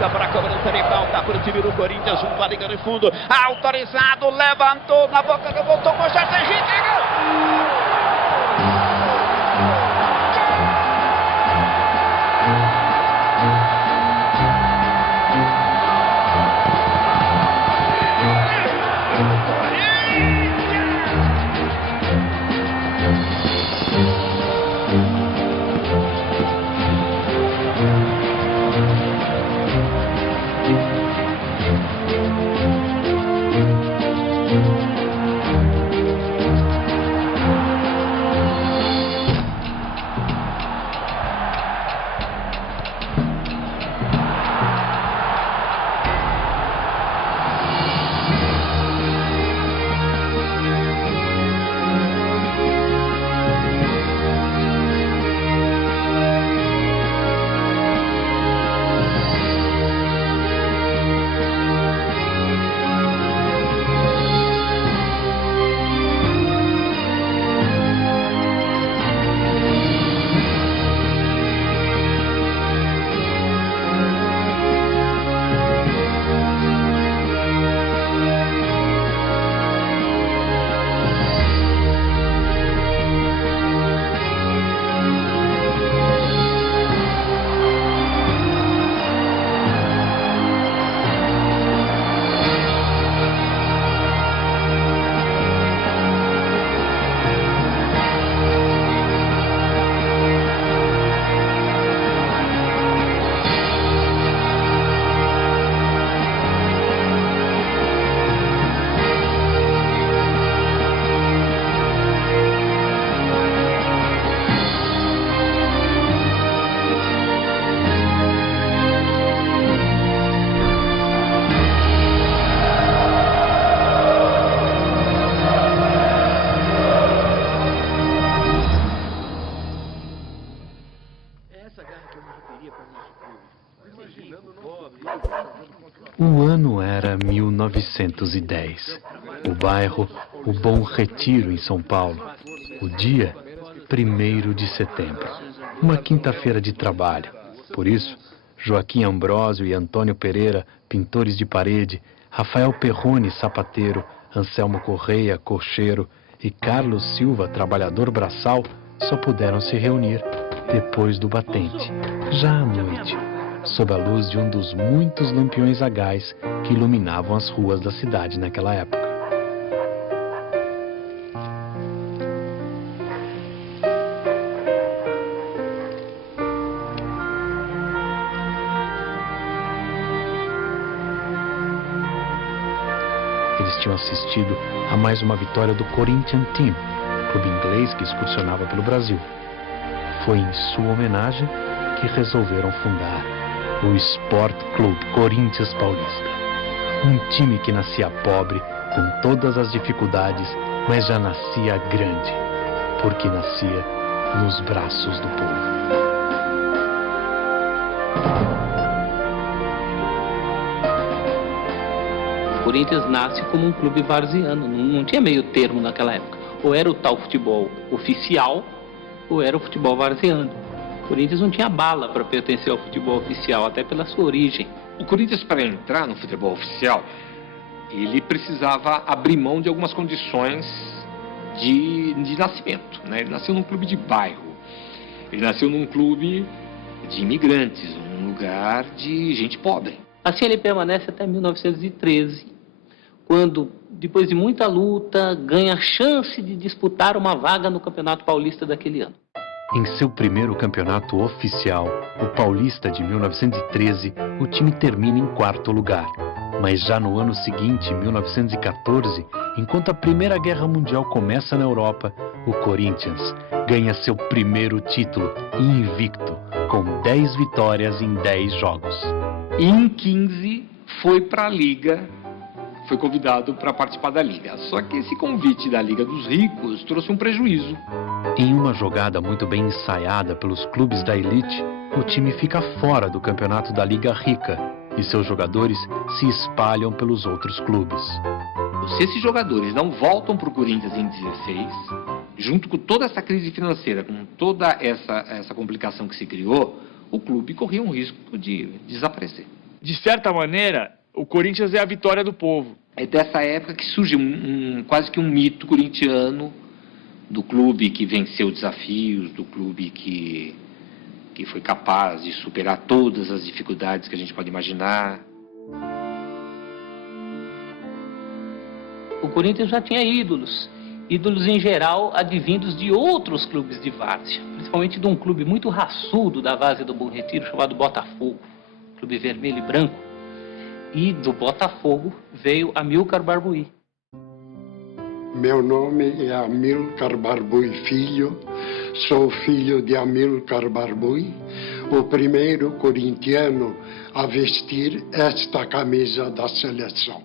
Para a cobrança de falta para o time do Corinthians, um barriga no fundo, autorizado, levantou na boca, voltou com o Jorge. O ano era 1910. O bairro, o Bom Retiro, em São Paulo. O dia, 1º de setembro. Uma quinta-feira de trabalho. Por isso, Joaquim Ambrósio e Antônio Pereira, pintores de parede, Rafael Perrone, sapateiro, Anselmo Correia, cocheiro, e Carlos Silva, trabalhador braçal, só puderam se reunir. depois do batente, já à noite, sob a luz de um dos muitos lampiões a gás que iluminavam as ruas da cidade naquela época. Eles tinham assistido a mais uma vitória do Corinthians Team, clube inglês que excursionava pelo Brasil. Foi em sua homenagem que resolveram fundar o Sport Clube Corinthians Paulista. Um time que nascia pobre, com todas as dificuldades, mas já nascia grande, porque nascia nos braços do povo. O Corinthians nasce como um clube varziano, não tinha meio termo naquela época. Ou era o tal futebol oficial, ou era o futebol varziano. O Corinthians não tinha bala para pertencer ao futebol oficial, até pela sua origem. O Corinthians, para entrar no futebol oficial, ele precisava abrir mão de algumas condições de nascimento, né? Ele nasceu num clube de bairro, ele nasceu num clube de imigrantes, num lugar de gente pobre. Assim ele permanece até 1913, quando, depois de muita luta, ganha a chance de disputar uma vaga no Campeonato Paulista daquele ano. Em seu primeiro campeonato oficial, o Paulista de 1913, o time termina em 4º lugar. Mas já no ano seguinte, 1914, enquanto a Primeira Guerra Mundial começa na Europa, o Corinthians ganha seu primeiro título invicto, com 10 vitórias em 10 jogos. E em 15 foi para a Liga, foi convidado para participar da Liga. Só que esse convite da Liga dos Ricos trouxe um prejuízo. Em uma jogada muito bem ensaiada pelos clubes da elite, o time fica fora do campeonato da Liga Rica e seus jogadores se espalham pelos outros clubes. Se esses jogadores não voltam para o Corinthians em 16, junto com toda essa crise financeira, com toda essa complicação que se criou, o clube corria um risco de desaparecer. De certa maneira, o Corinthians é a vitória do povo. É dessa época que surge quase que um mito corintiano, do clube que venceu desafios, do clube que foi capaz de superar todas as dificuldades que a gente pode imaginar. O Corinthians já tinha ídolos em geral advindos de outros clubes de várzea, principalmente de um clube muito raçudo da várzea do Bom Retiro, chamado Botafogo, clube vermelho e branco. E do Botafogo veio Amilcar Barbuí. Meu nome é Amilcar Barbuí Filho, sou filho de Amilcar Barbuí, o primeiro corintiano a vestir esta camisa da seleção.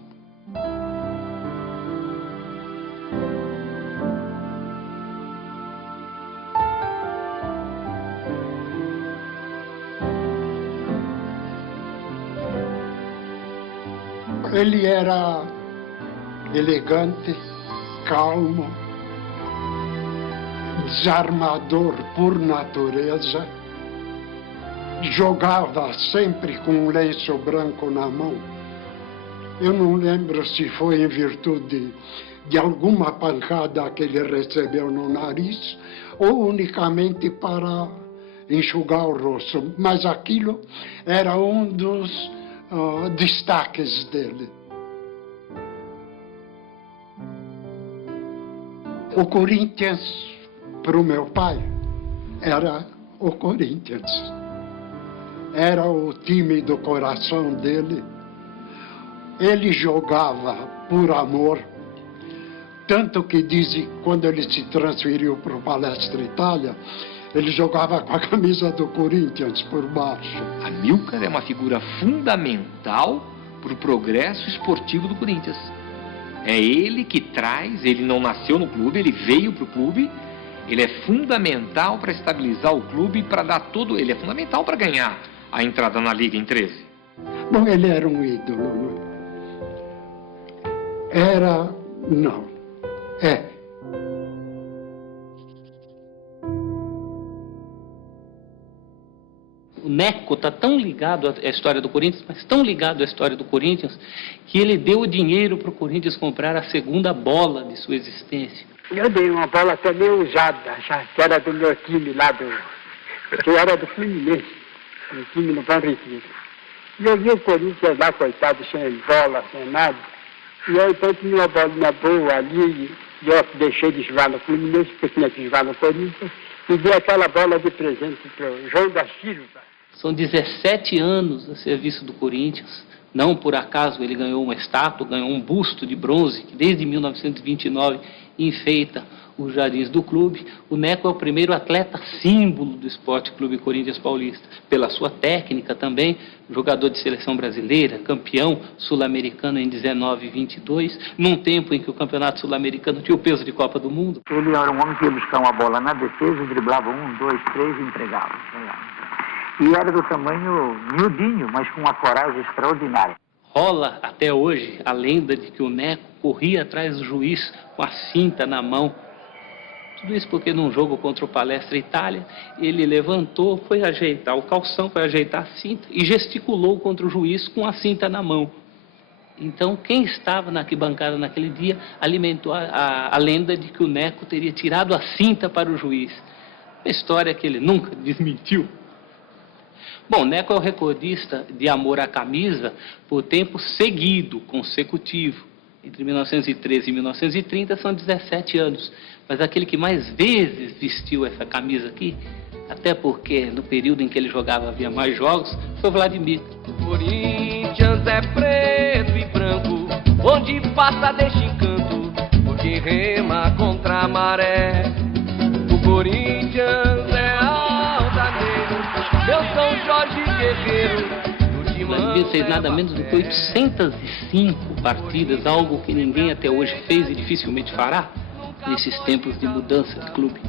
Ele era elegante, calmo, desarmador por natureza, jogava sempre com um lenço branco na mão. Eu não lembro se foi em virtude de alguma pancada que ele recebeu no nariz ou unicamente para enxugar o rosto, mas aquilo era um dos destaques dele. O Corinthians, para o meu pai, era o Corinthians. Era o time do coração dele. Ele jogava por amor, tanto que dizem que quando ele se transferiu para o Palestra Itália, ele jogava com a camisa do Corinthians por baixo. Amilcar é uma figura fundamental para o progresso esportivo do Corinthians. É ele que traz, ele não nasceu no clube, ele veio para o clube, ele é fundamental para estabilizar o clube, para dar tudo, ele é fundamental para ganhar a entrada na Liga em 13. Bom, ele era um ídolo. É. O Neco está tão ligado à história do Corinthians, mas tão ligado à história do Corinthians, que ele deu o dinheiro para o Corinthians comprar a segunda bola de sua existência. Eu dei uma bola até meio usada, já, que era do meu time lá que eu era do Fluminense, um time no Banriqueiro. E eu vi o Corinthians lá, coitado, sem bola, sem nada. E aí, então, tinha uma bolinha boa ali, e eu deixei de jogar no Fluminense, porque tinha que jogar no Corinthians, e dei aquela bola de presente para o João da Silva. São 17 anos a serviço do Corinthians. Não por acaso ele ganhou uma estátua, ganhou um busto de bronze, que desde 1929 enfeita os jardins do clube. O Neco é o primeiro atleta símbolo do Esporte Clube Corinthians Paulista, pela sua técnica também, jogador de seleção brasileira, campeão sul-americano em 19 e 22, num tempo em que o campeonato sul-americano tinha o peso de Copa do Mundo. Ele era um homem que ia buscar uma bola na defesa, driblava 1, 2, 3 e entregava. E era do tamanho miudinho, mas com uma coragem extraordinária. Rola até hoje a lenda de que o Neco corria atrás do juiz com a cinta na mão. Tudo isso porque num jogo contra o Palestra Itália, ele levantou, foi ajeitar o calção, foi ajeitar a cinta e gesticulou contra o juiz com a cinta na mão. Então, quem estava na arquibancada naquele dia alimentou a lenda de que o Neco teria tirado a cinta para o juiz. Uma história que ele nunca desmentiu. Bom, Neco é o recordista de amor à camisa por tempo seguido, consecutivo. Entre 1913 e 1930 são 17 anos. Mas aquele que mais vezes vestiu essa camisa aqui, até porque no período em que ele jogava havia mais jogos, foi o Vladimir. O Corinthians é preto e branco, onde passa deixa encanto, porque rema contra a maré. O Corinthians é altaneiro, meu São Jorge Guerreiro. O Vladimir fez nada menos do que 805 partidas, algo que ninguém até hoje fez e dificilmente fará, nesses tempos de mudança de clube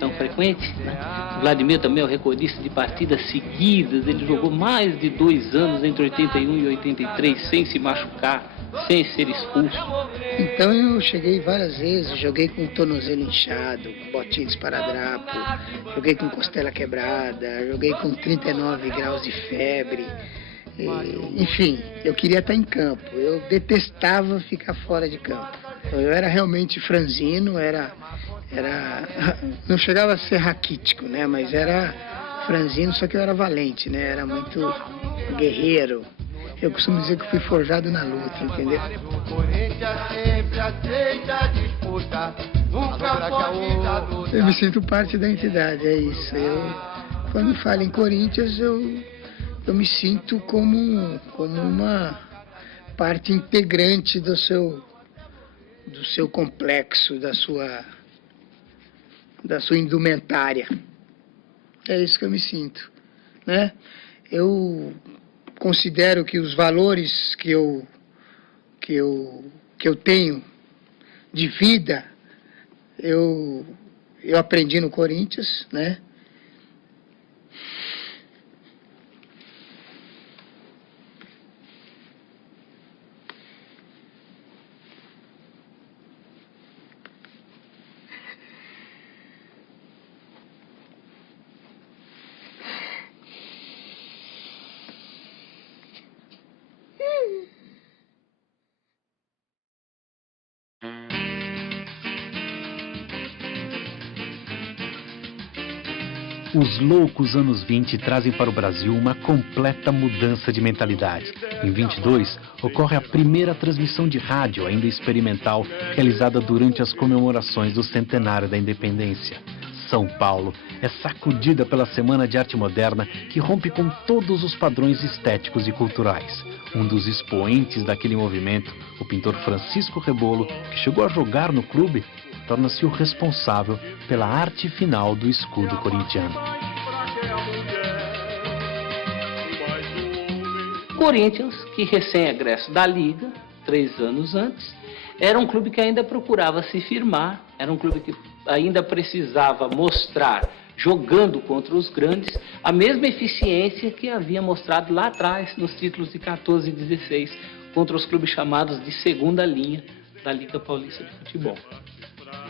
tão frequente, né? O Vladimir também é o recordista de partidas seguidas, ele jogou mais de 2 anos entre 81 e 83, sem se machucar, sem ser expulso. Então eu cheguei várias vezes, joguei com o tornozelo inchado, com botinha de esparadrapo, joguei com costela quebrada, joguei com 39 graus de febre. Enfim, eu queria estar em campo, eu detestava ficar fora de campo. Eu era realmente franzino, não chegava a ser raquítico, né? Mas era franzino, só que eu era valente, né? Era muito guerreiro. Eu costumo dizer que fui forjado na luta, entendeu? Eu me sinto parte da entidade, é isso. Quando falo em Corinthians, eu me sinto como uma parte integrante do seu complexo, da sua indumentária. É isso que eu me sinto, né? Eu considero que os valores que eu tenho de vida, eu aprendi no Corinthians, né? Os loucos anos 20 trazem para o Brasil uma completa mudança de mentalidade. Em 22, ocorre a primeira transmissão de rádio, ainda experimental, realizada durante as comemorações do centenário da independência. São Paulo é sacudida pela Semana de Arte Moderna, que rompe com todos os padrões estéticos e culturais. Um dos expoentes daquele movimento, o pintor Francisco Rebolo, que chegou a jogar no clube, torna-se o responsável pela arte final do escudo corintiano. Corinthians, que recém-egresso da Liga, 3 anos antes, era um clube que ainda procurava se firmar, era um clube que ainda precisava mostrar, jogando contra os grandes, a mesma eficiência que havia mostrado lá atrás, nos títulos de 14 e 16, contra os clubes chamados de segunda linha da Liga Paulista de Futebol.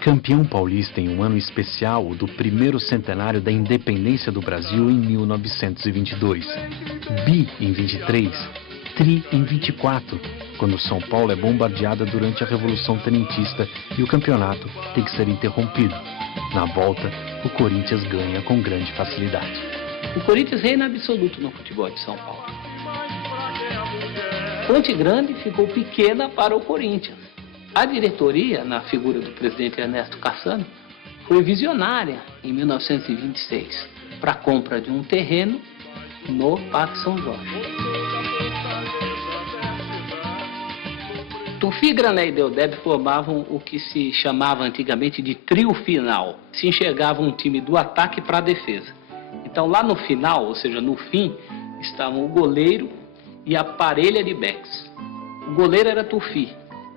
Campeão paulista em um ano especial, o do primeiro centenário da independência do Brasil em 1922. Bi em 23, tri em 24, quando São Paulo é bombardeada durante a Revolução Tenentista e o campeonato tem que ser interrompido. Na volta, o Corinthians ganha com grande facilidade. O Corinthians reina absoluto no futebol de São Paulo. Ponte Grande ficou pequena para o Corinthians. A diretoria, na figura do presidente Ernesto Cassano, foi visionária em 1926 para a compra de um terreno no Parque São Jorge. Tufi, Grané e Deodeb formavam o que se chamava antigamente de trio final. Se enxergava um time do ataque para a defesa. Então lá no final, ou seja, no fim, estavam o goleiro e a parelha de backs. O goleiro era Tufi,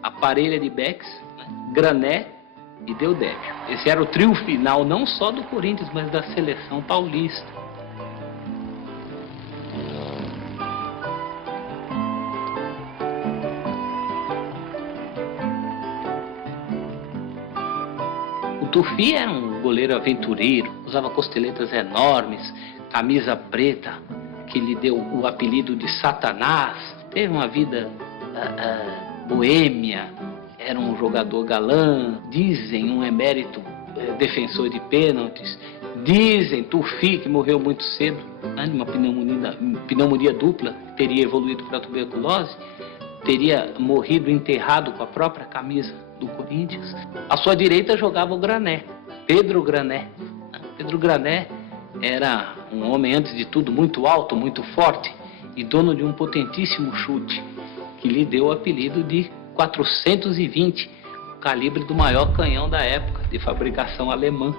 a parelha de backs, Grané e Deodébio. Esse era o trio final não só do Corinthians, mas da seleção paulista. O Tufi era um goleiro aventureiro, usava costeletas enormes, camisa preta, que lhe deu o apelido de Satanás. Teve uma vida boêmia, era um jogador galã, dizem um emérito defensor de pênaltis, dizem Tufi, que morreu muito cedo, né, de uma pneumonia dupla, teria evoluído para tuberculose, teria morrido enterrado com a própria camisa do Corinthians. À sua direita jogava o Grané, Pedro Grané. Pedro Grané era um homem, antes de tudo, muito alto, muito forte e dono de um potentíssimo chute, que lhe deu o apelido de 420, o calibre do maior canhão da época, de fabricação alemã.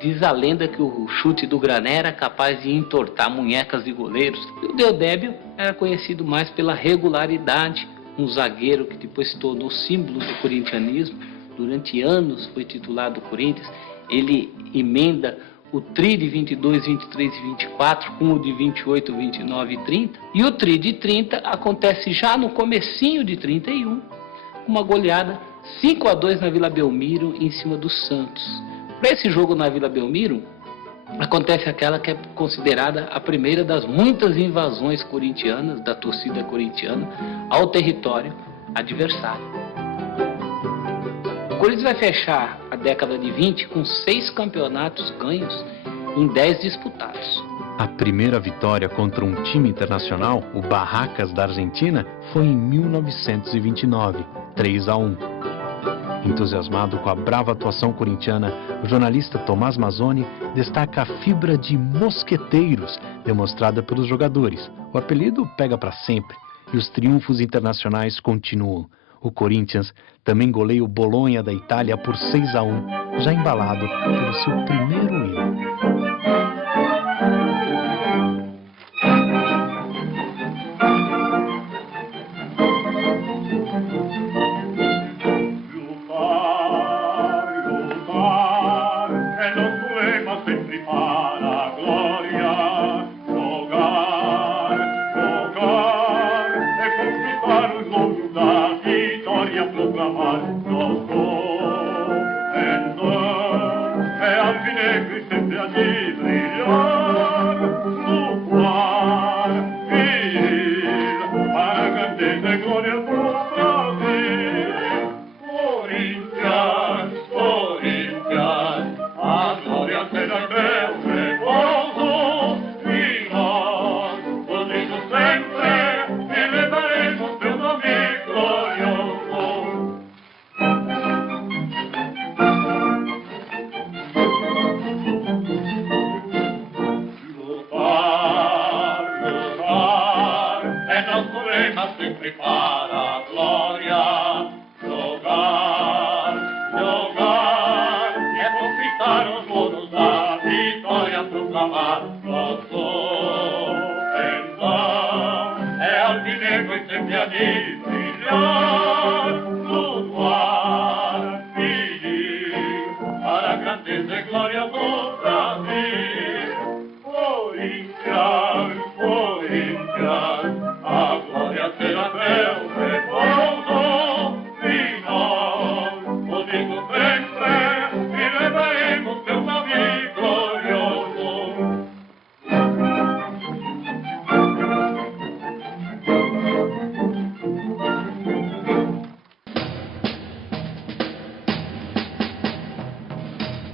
Diz a lenda que o chute do Grané era capaz de entortar munhecas de goleiros. E o Deodébio era conhecido mais pela regularidade, um zagueiro que depois se tornou símbolo do corintianismo. Durante anos foi titular do Corinthians. Ele emenda o tri de 22, 23 e 24 com o de 28, 29 e 30. E o tri de 30 acontece já no comecinho de 31, uma goleada 5-2 na Vila Belmiro em cima do Santos. Para esse jogo na Vila Belmiro, acontece aquela que é considerada a primeira das muitas invasões corintianas, da torcida corintiana, ao território adversário. O Corinthians vai fechar a década de 20 com 6 campeonatos ganhos em 10 disputados. A primeira vitória contra um time internacional, o Barracas da Argentina, foi em 1929, 3-1. Entusiasmado com a brava atuação corintiana, o jornalista Tomás Mazzoni destaca a fibra de mosqueteiros demonstrada pelos jogadores. O apelido pega para sempre e os triunfos internacionais continuam. O Corinthians também goleia o Bolonha da Itália por 6-1, já embalado pelo seu primeiro hino.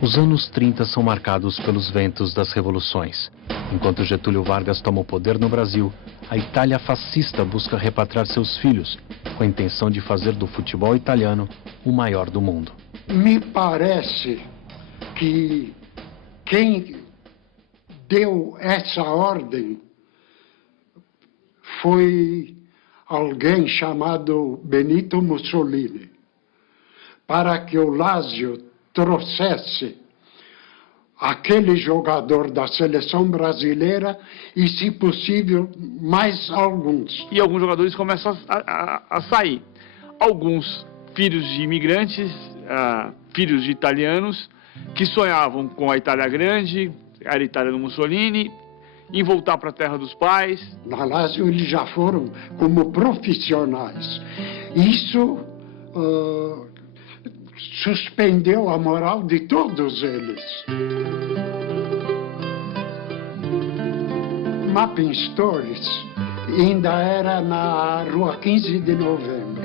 Os anos 30 são marcados pelos ventos das revoluções. Enquanto Getúlio Vargas toma o poder no Brasil, a Itália fascista busca repatriar seus filhos, com a intenção de fazer do futebol italiano o maior do mundo. Me parece que quem deu essa ordem foi alguém chamado Benito Mussolini, para que o Lazio trouxesse aquele jogador da seleção brasileira e, se possível, mais alguns. E alguns jogadores começam a sair. Alguns filhos de imigrantes, filhos de italianos, que sonhavam com a Itália grande, era a Itália do Mussolini, em voltar para a terra dos pais. Na Lazio eles já foram como profissionais. Isso suspendeu a moral de todos eles. Mapping Stories ainda era na rua 15 de novembro.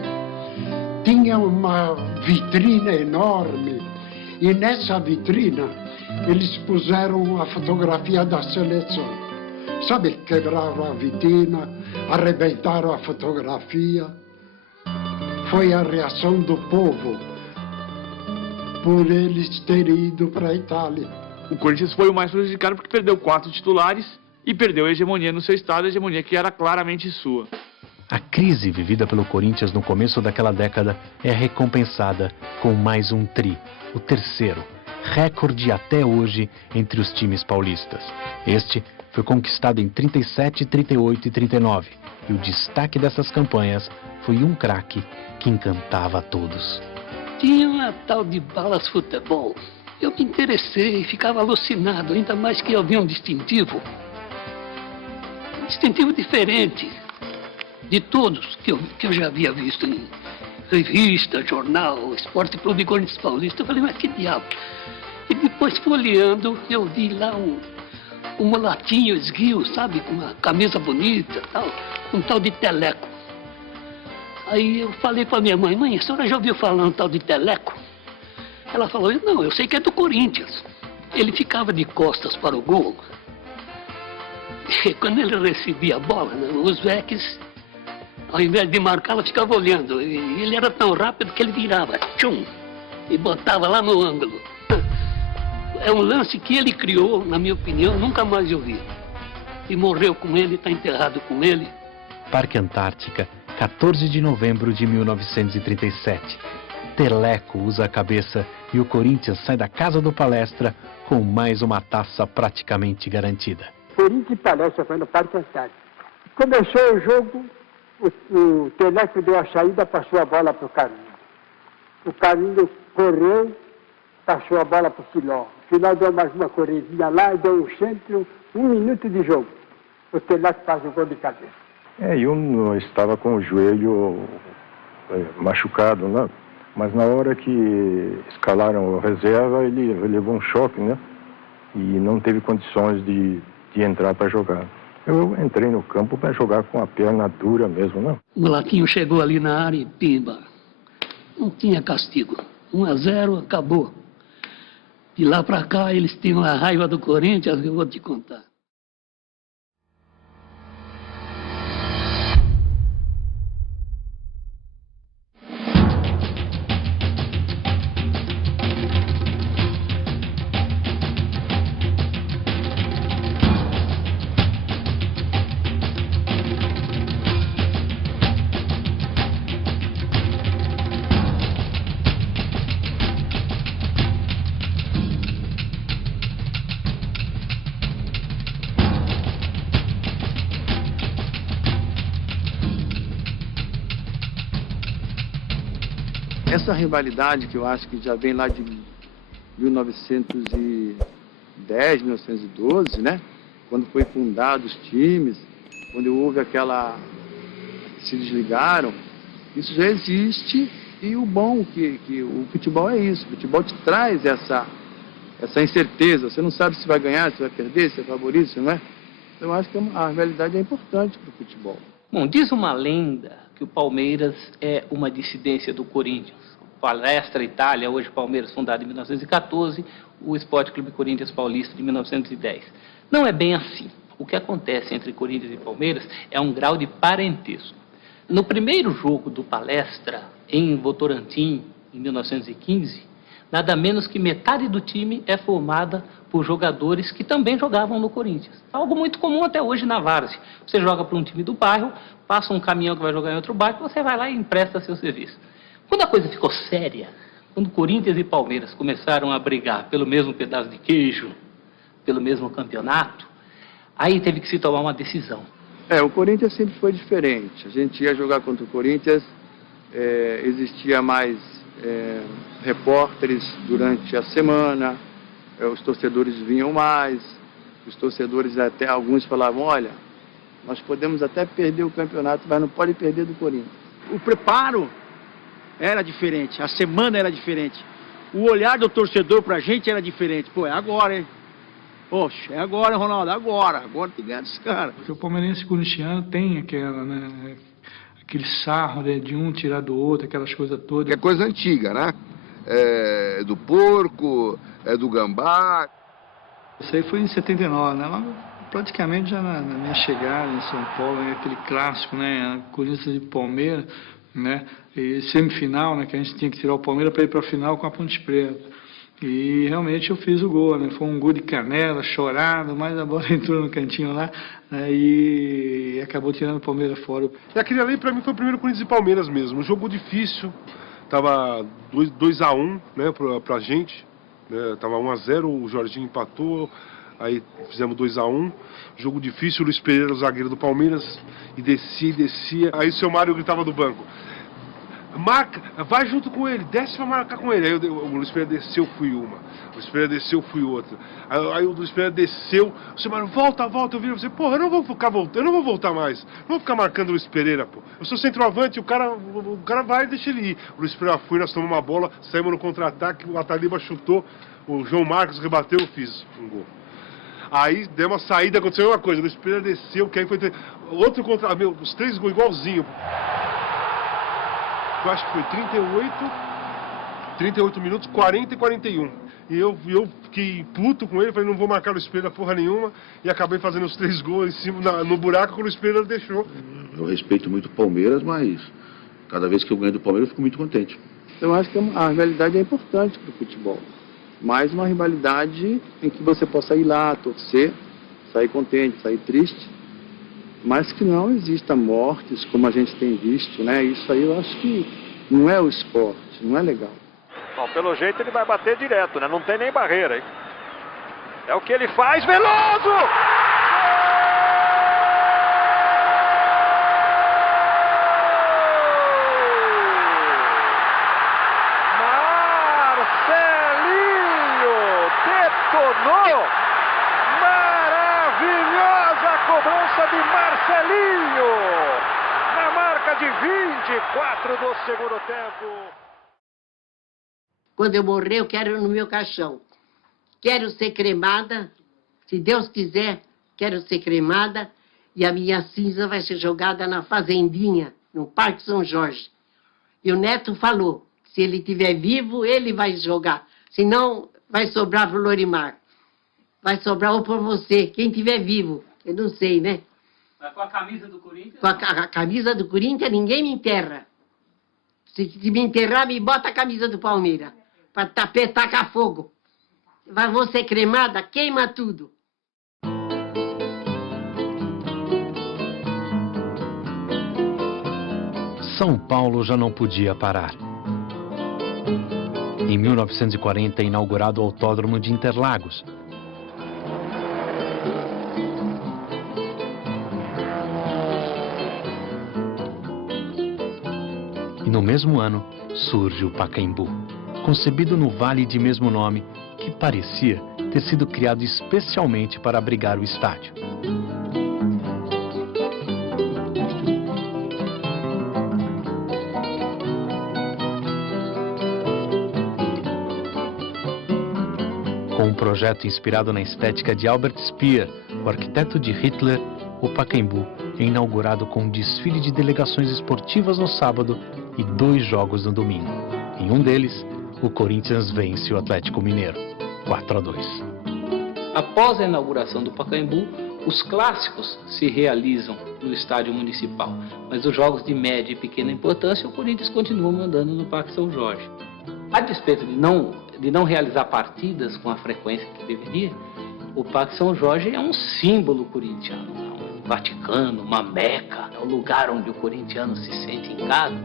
Tinha uma vitrina enorme e nessa vitrina eles puseram a fotografia da seleção. Sabe, quebraram a vitrina, arrebentaram a fotografia. Foi a reação do povo por eles terem ido para a Itália. O Corinthians foi o mais prejudicado porque perdeu 4 titulares e perdeu a hegemonia no seu estado, a hegemonia que era claramente sua. A crise vivida pelo Corinthians no começo daquela década é recompensada com mais um tri, o terceiro, recorde até hoje entre os times paulistas. Este foi conquistado em 37, 38 e 39, e o destaque dessas campanhas foi um craque que encantava a todos. Tinha uma tal de Balas Futebol. Eu me interessei, ficava alucinado, ainda mais que havia um distintivo diferente de todos que eu já havia visto em revista, jornal, Esporte Clube Corinthians Paulista. Eu falei, mas que diabo? E depois, folheando, eu vi lá um mulatinho esguio, sabe, com uma camisa bonita, tal, um tal de Teleco. Aí eu falei para minha mãe, a senhora já ouviu falar um tal de Teleco? Ela falou, não, eu sei que é do Corinthians. Ele ficava de costas para o gol. E quando ele recebia a bola, os veques, ao invés de marcar, ela ficava olhando. E ele era tão rápido que ele virava, tchum, e botava lá no ângulo. É um lance que ele criou, na minha opinião, nunca mais eu vi. E morreu com ele, está enterrado com ele. Parque Antártica, 14 de novembro de 1937. Teleco usa a cabeça e o Corinthians sai da casa do Palestra com mais uma taça praticamente garantida. Corinthians e Palestra foi no Parque Antártica. Começou o jogo, o Teleco deu a saída, passou a bola para o Carlinhos. O Carlinhos correu, passou a bola para o Filó. O Filó deu mais uma corridinha lá e deu um centro, 1 minuto de jogo. O Teleco faz o gol de cabeça. Eu estava com o joelho machucado, né? Mas na hora que escalaram a reserva, ele levou um choque, né? E não teve condições de entrar para jogar. Eu entrei no campo para jogar com a perna dura mesmo, né? O Mulatinho chegou ali na área e pimba. Não tinha castigo. 1-0, acabou. De lá para cá, eles tinham a raiva do Corinthians, eu vou te contar. Essa rivalidade que eu acho que já vem lá de 1910, 1912, né? Quando foi fundado os times, quando houve aquela... se desligaram, isso já existe e o bom que o futebol é isso. O futebol te traz essa incerteza, você não sabe se vai ganhar, se vai perder, se é favorito, se não é. Então eu acho que a rivalidade é importante para o futebol. Bom, diz uma lenda que o Palmeiras é uma dissidência do Corinthians. Palestra Itália, hoje Palmeiras, fundado em 1914, o Esporte Clube Corinthians Paulista, de 1910. Não é bem assim. O que acontece entre Corinthians e Palmeiras é um grau de parentesco. No primeiro jogo do Palestra, em Votorantim, em 1915, nada menos que metade do time é formada por jogadores que também jogavam no Corinthians. Algo muito comum até hoje na várzea. Você joga para um time do bairro, passa um caminhão que vai jogar em outro bairro, você vai lá e empresta seu serviço. Quando a coisa ficou séria, quando Corinthians e Palmeiras começaram a brigar pelo mesmo pedaço de queijo, pelo mesmo campeonato, aí teve que se tomar uma decisão. O Corinthians sempre foi diferente. A gente ia jogar contra o Corinthians, existia mais repórteres durante a semana, os torcedores vinham mais, os torcedores até alguns falavam, olha, nós podemos até perder o campeonato, mas não pode perder do Corinthians. O preparo era diferente, a semana era diferente, o olhar do torcedor pra gente era diferente. Pô, é agora, hein? Poxa, é agora, Ronaldo, agora tem que ganhar desse cara. Porque o palmeirense corintiano tem aquela, né, aquele sarro, né, de um tirar do outro, aquelas coisas todas. É coisa antiga, né? É do porco, é do gambá. Isso aí foi em 79, né? Lá, praticamente já na minha chegada em São Paulo, aquele clássico, né? Corinthians e Palmeiras, né? E semifinal, né? Que a gente tinha que tirar o Palmeiras para ir para a final com a Ponte Preta. E realmente eu fiz o gol, né? Foi um gol de canela, chorado, mas a bola entrou no cantinho lá, né? E acabou tirando o Palmeiras fora. E aquele ali pra mim foi o primeiro Corinthians e Palmeiras mesmo. Um jogo difícil, tava 2-1, né, pra gente, né? Tava 1-0, o Jorginho empatou, aí fizemos 2-1. Jogo difícil, o Luiz Pereira, o zagueiro do Palmeiras, e descia. Aí o seu Mário gritava do banco: marca, vai junto com ele, desce pra marcar com ele. Aí o Luiz Pereira desceu, fui uma. O Luiz Pereira desceu, fui outra. Aí o Luiz Pereira desceu, o seu Mário, volta, eu viro você, porra, eu não vou ficar voltando, eu não vou voltar mais. Não vou ficar marcando o Luiz Pereira, pô. Eu sou centroavante, o cara vai e deixa ele ir. O Luiz Pereira foi, nós tomamos uma bola, saímos no contra-ataque, o Ataliba chutou, o João Marcos rebateu, eu fiz um gol. Aí deu uma saída, aconteceu uma coisa, o Luiz Pereira desceu, que aí foi outro contra, os 3 gols igualzinho. Eu acho que foi 38 minutos, 40 e 41. E eu fiquei puto com ele, falei, não vou marcar o Luiz Pereira porra nenhuma, e acabei fazendo os 3 gols em cima, no buraco que o Luiz Pereira deixou. Eu respeito muito o Palmeiras, mas cada vez que eu ganho do Palmeiras eu fico muito contente. Eu acho que a rivalidade é importante para o futebol. Mais uma rivalidade em que você possa ir lá, torcer, sair contente, sair triste, mas que não exista mortes, como a gente tem visto, né? Isso aí eu acho que não é o esporte, não é legal. Bom, pelo jeito ele vai bater direto, né? Não tem nem barreira, hein? É o que ele faz, Veloso! Marcelinho detonou! Maravilhosa cobrança de Marcelinho! Na marca de 24 do segundo tempo. Quando eu morrer, eu quero no meu caixão. Quero ser cremada, se Deus quiser, quero ser cremada, e a minha cinza vai ser jogada na fazendinha, no Parque São Jorge. E o Neto falou, se ele estiver vivo, ele vai jogar. Senão, vai sobrar para o Lorimar. Vai sobrar ou para você, quem estiver vivo. Eu não sei, né? Mas com a camisa do Corinthians? Com a camisa do Corinthians, ninguém me enterra. Se me enterrar, me bota a camisa do Palmeiras. Para tacar fogo. Vou ser cremada, queima tudo. São Paulo já não podia parar. Em 1940 é inaugurado o Autódromo de Interlagos. E no mesmo ano surge o Pacaembu, concebido no vale de mesmo nome, que parecia ter sido criado especialmente para abrigar o estádio. Com um projeto inspirado na estética de Albert Speer, o arquiteto de Hitler, o Pacaembu é inaugurado com um desfile de delegações esportivas no sábado e 2 jogos no domingo. Em um deles, o Corinthians vence o Atlético Mineiro, 4-2. Após a inauguração do Pacaembu, os clássicos se realizam no estádio municipal, mas os jogos de média e pequena importância, o Corinthians continua mandando no Parque São Jorge. A despeito de não realizar partidas com a frequência que deveria, o Parque São Jorge é um símbolo corintiano, um Vaticano, uma Meca, é o lugar onde o corintiano se sente em casa.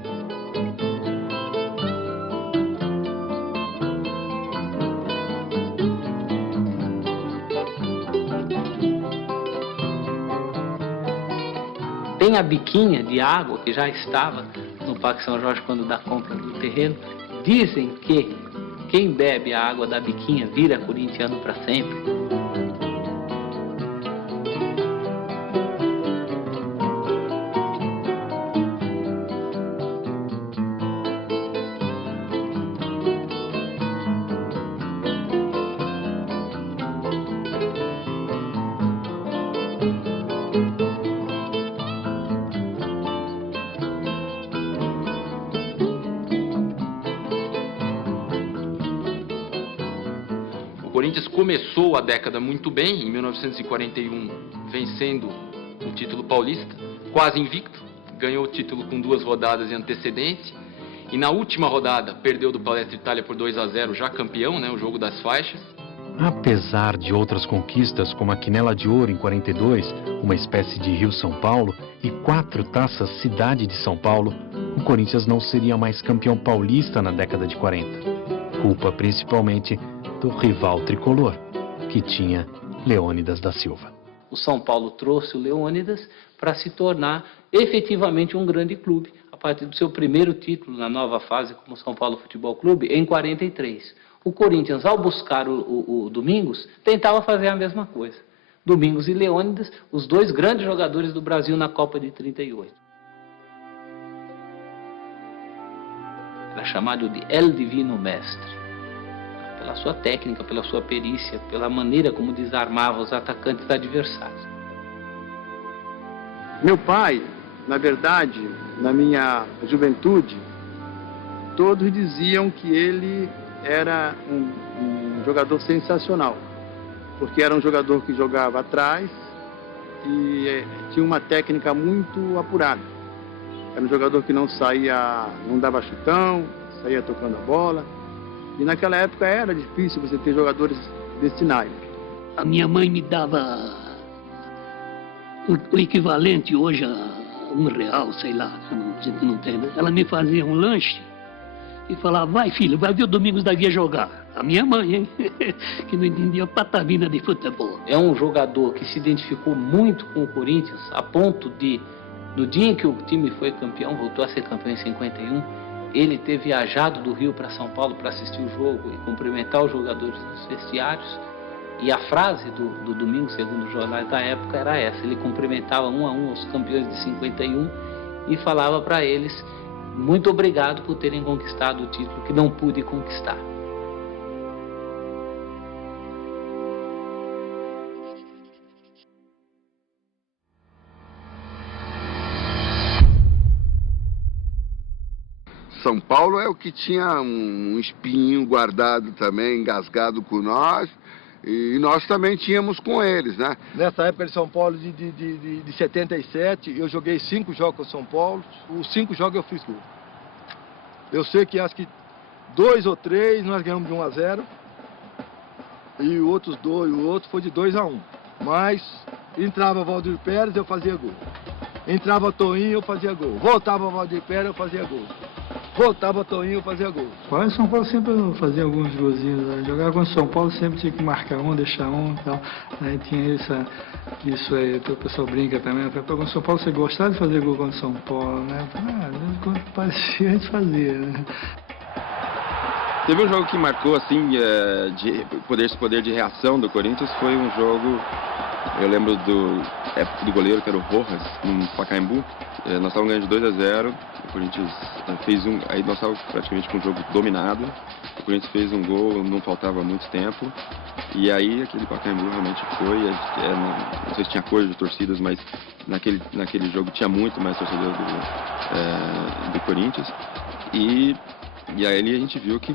Tem a biquinha de água que já estava no Parque São Jorge quando da compra do terreno. Dizem que quem bebe a água da biquinha vira corintiano para sempre. O Corinthians começou a década muito bem, em 1941, vencendo o título paulista, quase invicto, ganhou o título com 2 rodadas de antecedente, e na última rodada perdeu do Palestra Itália por 2-0, já campeão, né, o jogo das faixas. Apesar de outras conquistas, como a Quinela de Ouro em 42, uma espécie de Rio-São Paulo, e 4 taças Cidade de São Paulo, o Corinthians não seria mais campeão paulista na década de 40. Culpa principalmente do rival tricolor, que tinha Leônidas da Silva. O São Paulo trouxe o Leônidas para se tornar efetivamente um grande clube, a partir do seu primeiro título na nova fase como São Paulo Futebol Clube, em 43. O Corinthians, ao buscar o Domingos, tentava fazer a mesma coisa. Domingos e Leônidas, os 2 grandes jogadores do Brasil na Copa de 38. Era chamado de El Divino Mestre. Pela sua técnica, pela sua perícia, pela maneira como desarmava os atacantes adversários. Meu pai, na verdade, na minha juventude, todos diziam que ele era um jogador sensacional, porque era um jogador que jogava atrás e tinha uma técnica muito apurada. Era um jogador que não dava chutão, saía tocando a bola. E naquela época era difícil você ter jogadores desse naipe. A minha mãe me dava o equivalente hoje a R$1, sei lá, a gente não tem, né? Ela me fazia um lanche e falava, vai filho, vai ver o Domingos da Guia jogar. A minha mãe, hein? Que não entendia patavina de futebol. É um jogador que se identificou muito com o Corinthians, a ponto de, no dia em que o time foi campeão, voltou a ser campeão em 51, ele ter viajado do Rio para São Paulo para assistir o jogo e cumprimentar os jogadores nos vestiários. E a frase do Domingos, segundo os jornais da época, era essa. Ele cumprimentava 1 a 1 os campeões de 51 e falava para eles, muito obrigado por terem conquistado o título que não pude conquistar. São Paulo é o que tinha um espinho guardado também, engasgado com nós, e nós também tínhamos com eles, né? Nessa época de São Paulo de 77, eu joguei 5 jogos com São Paulo, os 5 jogos eu fiz gol. Eu sei que acho que 2 ou 3 nós ganhamos de 1 a 0, e o outro foi de 2 a 1. Mas entrava Valdir Pérez, eu fazia gol. Entrava Toinho, eu fazia gol. Voltava Valdir Pérez, eu fazia gol. Voltava Toinho, fazia gol. O São Paulo sempre fazia alguns golzinhos, né? Jogar contra o São Paulo sempre tinha que marcar um, deixar um e tal. Aí tinha isso aí, o pessoal brinca também. Contra o São Paulo você gostava de fazer gol contra o São Paulo, né? Quando parecia a gente fazia, né? Teve um jogo que marcou, assim, de poder de reação do Corinthians, foi um jogo, eu lembro do goleiro, que era o Rojas, no Pacaembu. Nós estávamos ganhando de 2 a 0, o Corinthians fez aí nós estávamos praticamente com o jogo dominado, o Corinthians fez um gol, não faltava muito tempo, e aí aquele Pacaembu realmente foi, não sei se tinha cor de torcidas, mas naquele jogo tinha muito mais torcedor do Corinthians, e E aí a gente viu que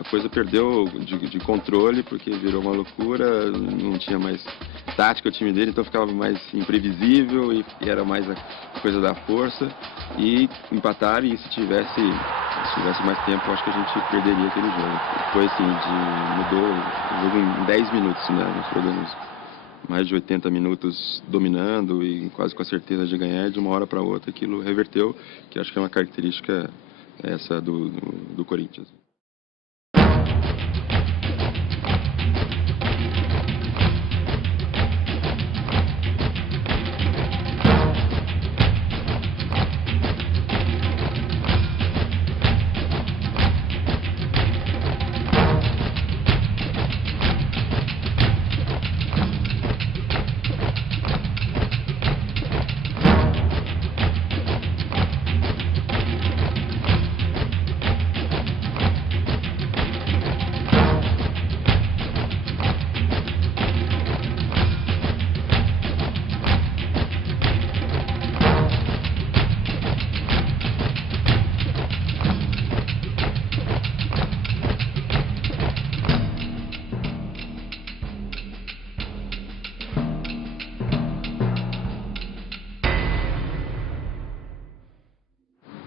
a coisa perdeu de controle, porque virou uma loucura, não tinha mais tática o time dele, então ficava mais imprevisível e era mais a coisa da força. E empataram, e se tivesse mais tempo, acho que a gente perderia aquele jogo. Foi assim, mudou o jogo em 10 minutos, né? Nós jogamos mais de 80 minutos dominando e quase com a certeza de ganhar, de uma hora para outra aquilo reverteu, que acho que é uma característica essa do Corinthians.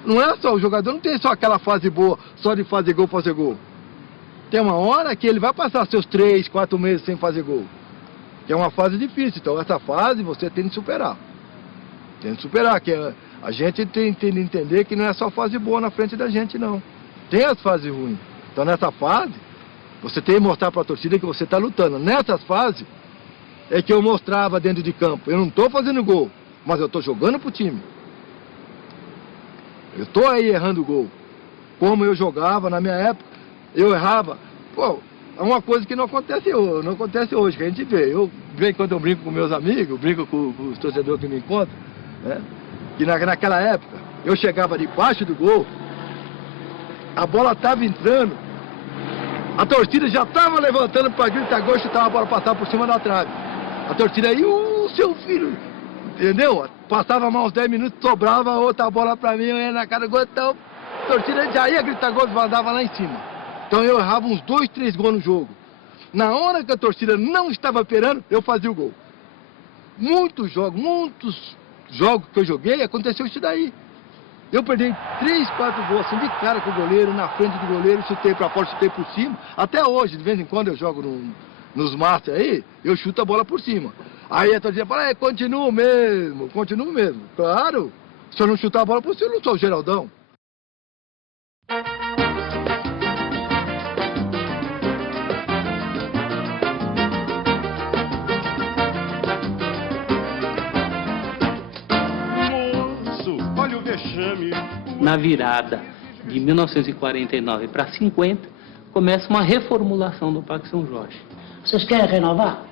Não é só, o jogador não tem só aquela fase boa, só de fazer gol, fazer gol. Tem uma hora que ele vai passar seus 3, 4 meses sem fazer gol. Que é uma fase difícil, então essa fase você tem que superar. Tem que superar, que a gente tem que entender que não é só fase boa na frente da gente, não. Tem as fases ruins. Então nessa fase, você tem que mostrar para a torcida que você está lutando. Nessas fases, é que eu mostrava dentro de campo. Eu não estou fazendo gol, mas eu estou jogando pro time. Eu estou aí errando o gol. Como eu jogava na minha época, eu errava. Pô, é uma coisa que não acontece hoje, que a gente vê. Quando eu brinco com meus amigos, brinco com os torcedores que me encontram, né? Que naquela época, eu chegava debaixo do gol, a bola estava entrando, a torcida já estava levantando para gritar gol e chutar a bola passar por cima da trave. A torcida aí, seu filho... Entendeu? Passava mais uns 10 minutos, sobrava outra bola pra mim, eu ia na cara do gol, então a torcida já ia gritar gol e mandava lá em cima. Então eu errava uns 2, 3 gols no jogo. Na hora que a torcida não estava esperando, eu fazia o gol. Muitos jogos que eu joguei, aconteceu isso daí. Eu perdi 3, 4 gols assim, de cara com o goleiro, na frente do goleiro, chutei pra fora, chutei por cima. Até hoje, de vez em quando eu jogo nos Masters aí, eu chuto a bola por cima. Aí a torcida fala, continuo mesmo. Claro, se eu não chutar a bola por cima, eu não sou o Geraldão. Moço, olha o vexame. Na virada de 1949 para 50, começa uma reformulação do Parque São Jorge. Vocês querem renovar?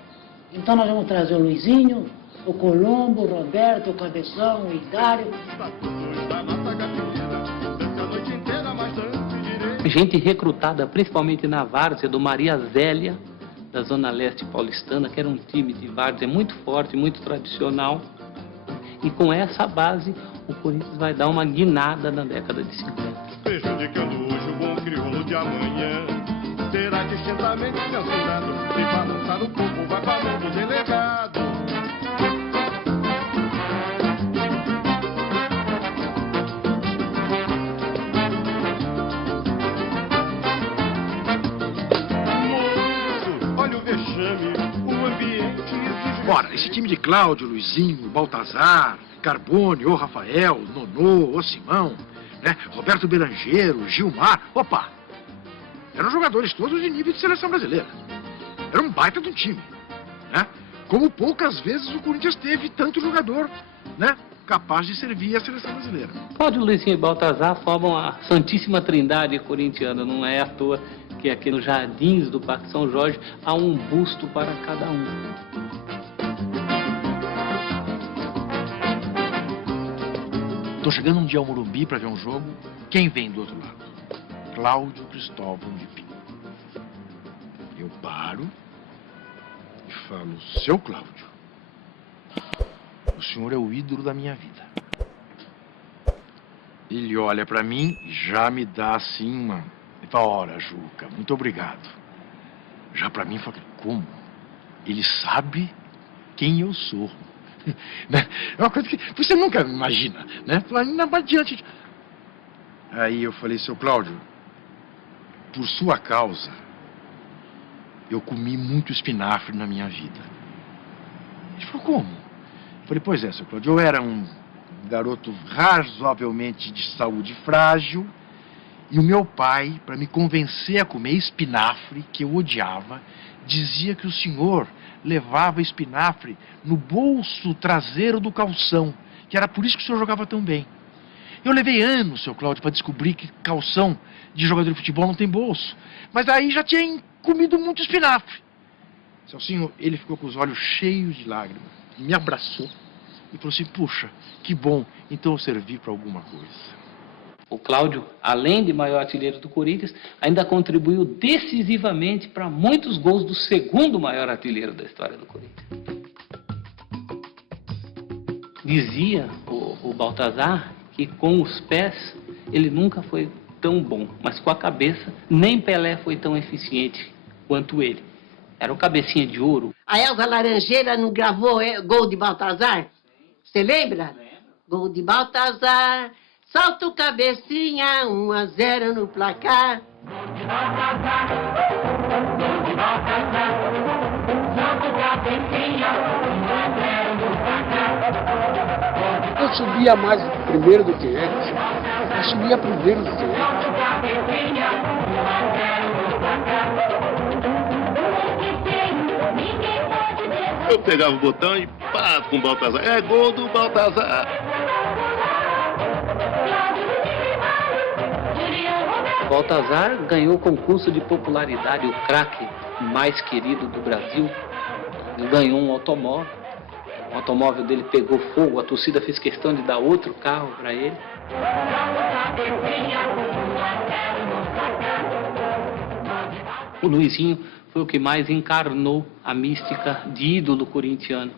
Então nós vamos trazer o Luizinho, o Colombo, o Roberto, o Cabeção, o Idário. Gente recrutada principalmente na várzea do Maria Zélia, da Zona Leste paulistana, que era um time de várzea muito forte, muito tradicional. E com essa base, o Corinthians vai dar uma guinada na década de 50. Prejudicando hoje o bom crioulo de amanhã. Será distintamente censurado. Se balançar o corpo, vai para mão do delegado. Moço, olha o vexame, o ambiente exige... Ora, esse time de Cláudio, Luizinho, Baltazar, Carbone, o Rafael, Nonô, o Simão, né? Roberto Berangeiro, Gilmar, opa! Eram jogadores todos de nível de seleção brasileira. Era um baita de um time, né? Como poucas vezes o Corinthians teve tanto jogador, né? Capaz de servir a seleção brasileira. Cláudio, Luizinho e Baltazar formam a Santíssima Trindade corintiana. Não é à toa que aqui nos jardins do Parque São Jorge há um busto para cada um. Tô chegando um dia ao Morumbi para ver um jogo. Quem vem do outro lado? Cláudio Cristóvão de Pinho. Eu paro e falo, seu Cláudio, o senhor é o ídolo da minha vida. Ele olha pra mim e já me dá assim uma... Ele fala, ora, Juca, muito obrigado. Já pra mim, fala, como? Ele sabe quem eu sou. Né? É uma coisa que você nunca imagina, né? Ainda mais diante de... Aí eu falei, seu Cláudio, por sua causa, eu comi muito espinafre na minha vida. Ele falou, como? Eu falei, pois é, seu Cláudio, eu era um garoto razoavelmente de saúde frágil e o meu pai, para me convencer a comer espinafre, que eu odiava, dizia que o senhor levava espinafre no bolso traseiro do calção, que era por isso que o senhor jogava tão bem. Eu levei anos, seu Cláudio, para descobrir que calção de jogador de futebol não tem bolso. Mas aí já tinha comido muito espinafre. Celcinho, ele ficou com os olhos cheios de lágrimas, me abraçou e falou assim, puxa, que bom, então eu servi para alguma coisa. O Cláudio, além de maior artilheiro do Corinthians, ainda contribuiu decisivamente para muitos gols do segundo maior artilheiro da história do Corinthians. Dizia o Baltazar que com os pés ele nunca foi tão bom, mas com a cabeça nem Pelé foi tão eficiente quanto ele. Era o cabecinha de ouro. A Elza Laranjeira não gravou gol de Baltazar? Você lembra? Gol de Baltazar, salta o cabecinha, 1-0 no placar. Gol de Baltazar, salta o cabecinha, 1-0 no placar. Eu subia mais primeiro do que eles. Eu subia primeiro do que eles. Eu pegava o botão e pá, com o Baltazar. É gol do Baltazar. Baltazar ganhou o concurso de popularidade, o craque mais querido do Brasil. Ele ganhou um automóvel. O automóvel dele pegou fogo, a torcida fez questão de dar outro carro para ele. O Luizinho foi o que mais encarnou a mística de ídolo corintiano,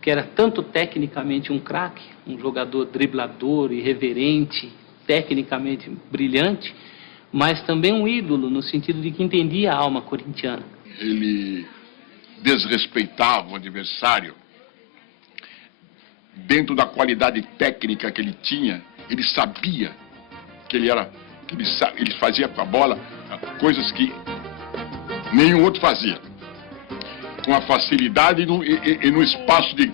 que era tanto tecnicamente um craque, um jogador driblador, irreverente, tecnicamente brilhante, mas também um ídolo no sentido de que entendia a alma corintiana. Ele desrespeitava o adversário. Dentro da qualidade técnica que ele tinha, ele sabia que ele fazia com a bola coisas que nenhum outro fazia. Com a facilidade e no espaço de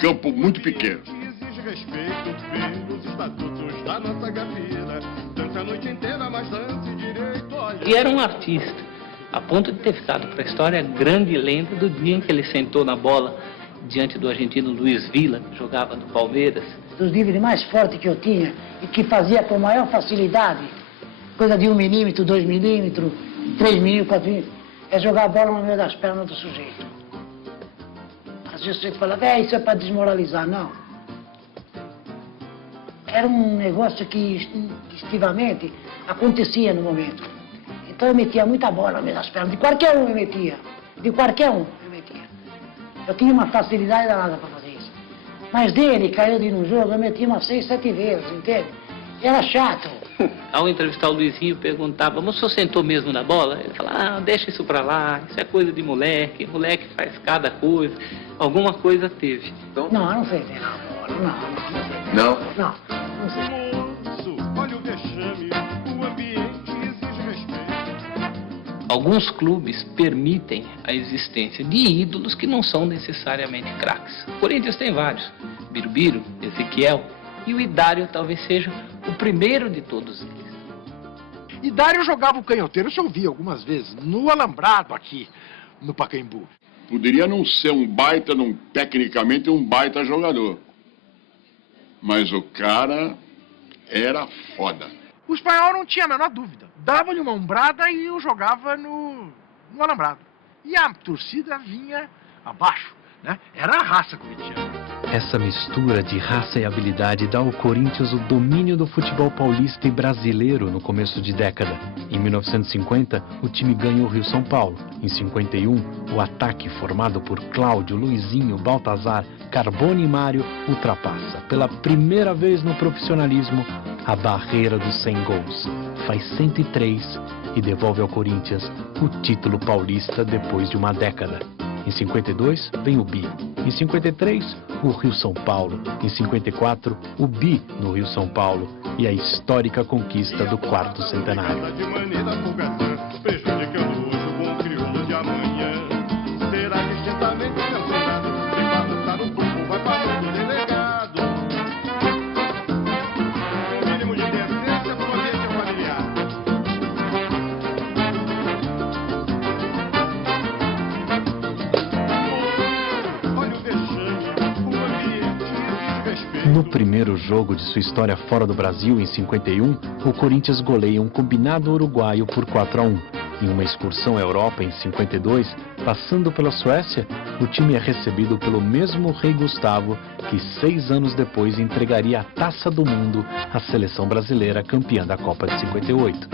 campo muito pequeno. Exige respeito pelos estatutos da nossa gafira. Dança a noite inteira, mas dance direito, olha. E era um artista, a ponto de ter ficado para a história a grande lenda do dia em que ele sentou na bola diante do argentino Luiz Villa, que jogava no Palmeiras. Dos livros mais fortes que eu tinha e que fazia com maior facilidade, coisa de 1 milímetro, 2 milímetros, 3 milímetros, 4 milímetros, é jogar a bola no meio das pernas do sujeito. Às vezes você fala, isso é para desmoralizar. Não. Era um negócio que instintivamente acontecia no momento. Então eu metia muita bola no meio das pernas, de qualquer um eu metia, de qualquer um eu metia. Eu tinha uma facilidade danada para fazer isso. Mas dele, caiu de no jogo, eu metia umas 6, 7 vezes, entende? Era chato. Ao entrevistar o Luizinho, perguntava, mas o senhor sentou mesmo na bola? Ele falava, deixa isso pra lá, isso é coisa de moleque faz cada coisa. Alguma coisa teve. Então... Não, eu não sentei na bola, não. Não, não sei. Moço, olha o vexame, o ambiente exige respeito. Alguns clubes permitem a existência de ídolos que não são necessariamente craques. O Corinthians tem vários. Birubiru, Ezequiel e o Idário talvez seja o primeiro de todos eles. Idário jogava o canhoteiro, eu ouvi algumas vezes, no alambrado aqui, no Pacaembu. Poderia não ser tecnicamente um baita jogador. Mas o cara era foda. O espanhol não tinha a menor dúvida. Dava-lhe uma ombrada e eu jogava no alambrado. E a torcida vinha abaixo. né? Era a raça corintiana. Essa mistura de raça e habilidade dá ao Corinthians o domínio do futebol paulista e brasileiro no começo de década. Em 1950, o time ganha o Rio-São Paulo. Em 51, o ataque formado por Cláudio, Luizinho, Baltazar, Carbone e Mário ultrapassa, pela primeira vez no profissionalismo, a barreira dos 100 gols. Faz 103 e devolve ao Corinthians o título paulista depois de uma década. Em 52, vem o Bi. Em 53, o Rio-São Paulo. Em 54, o Bi no Rio-São Paulo e a histórica conquista do quarto centenário. De maneira folgazã, prejudicando hoje o bom crioulo de amanhã. Será distintamente censurado, se balançar o corpo vai para o delegado. Mínimo de decência pro ambiente familiar. No primeiro jogo de sua história fora do Brasil, em 51, o Corinthians goleia um combinado uruguaio por 4-1. Em uma excursão à Europa, em 52, passando pela Suécia, o time é recebido pelo mesmo rei Gustavo, que 6 anos depois entregaria a Taça do Mundo à seleção brasileira campeã da Copa de 58.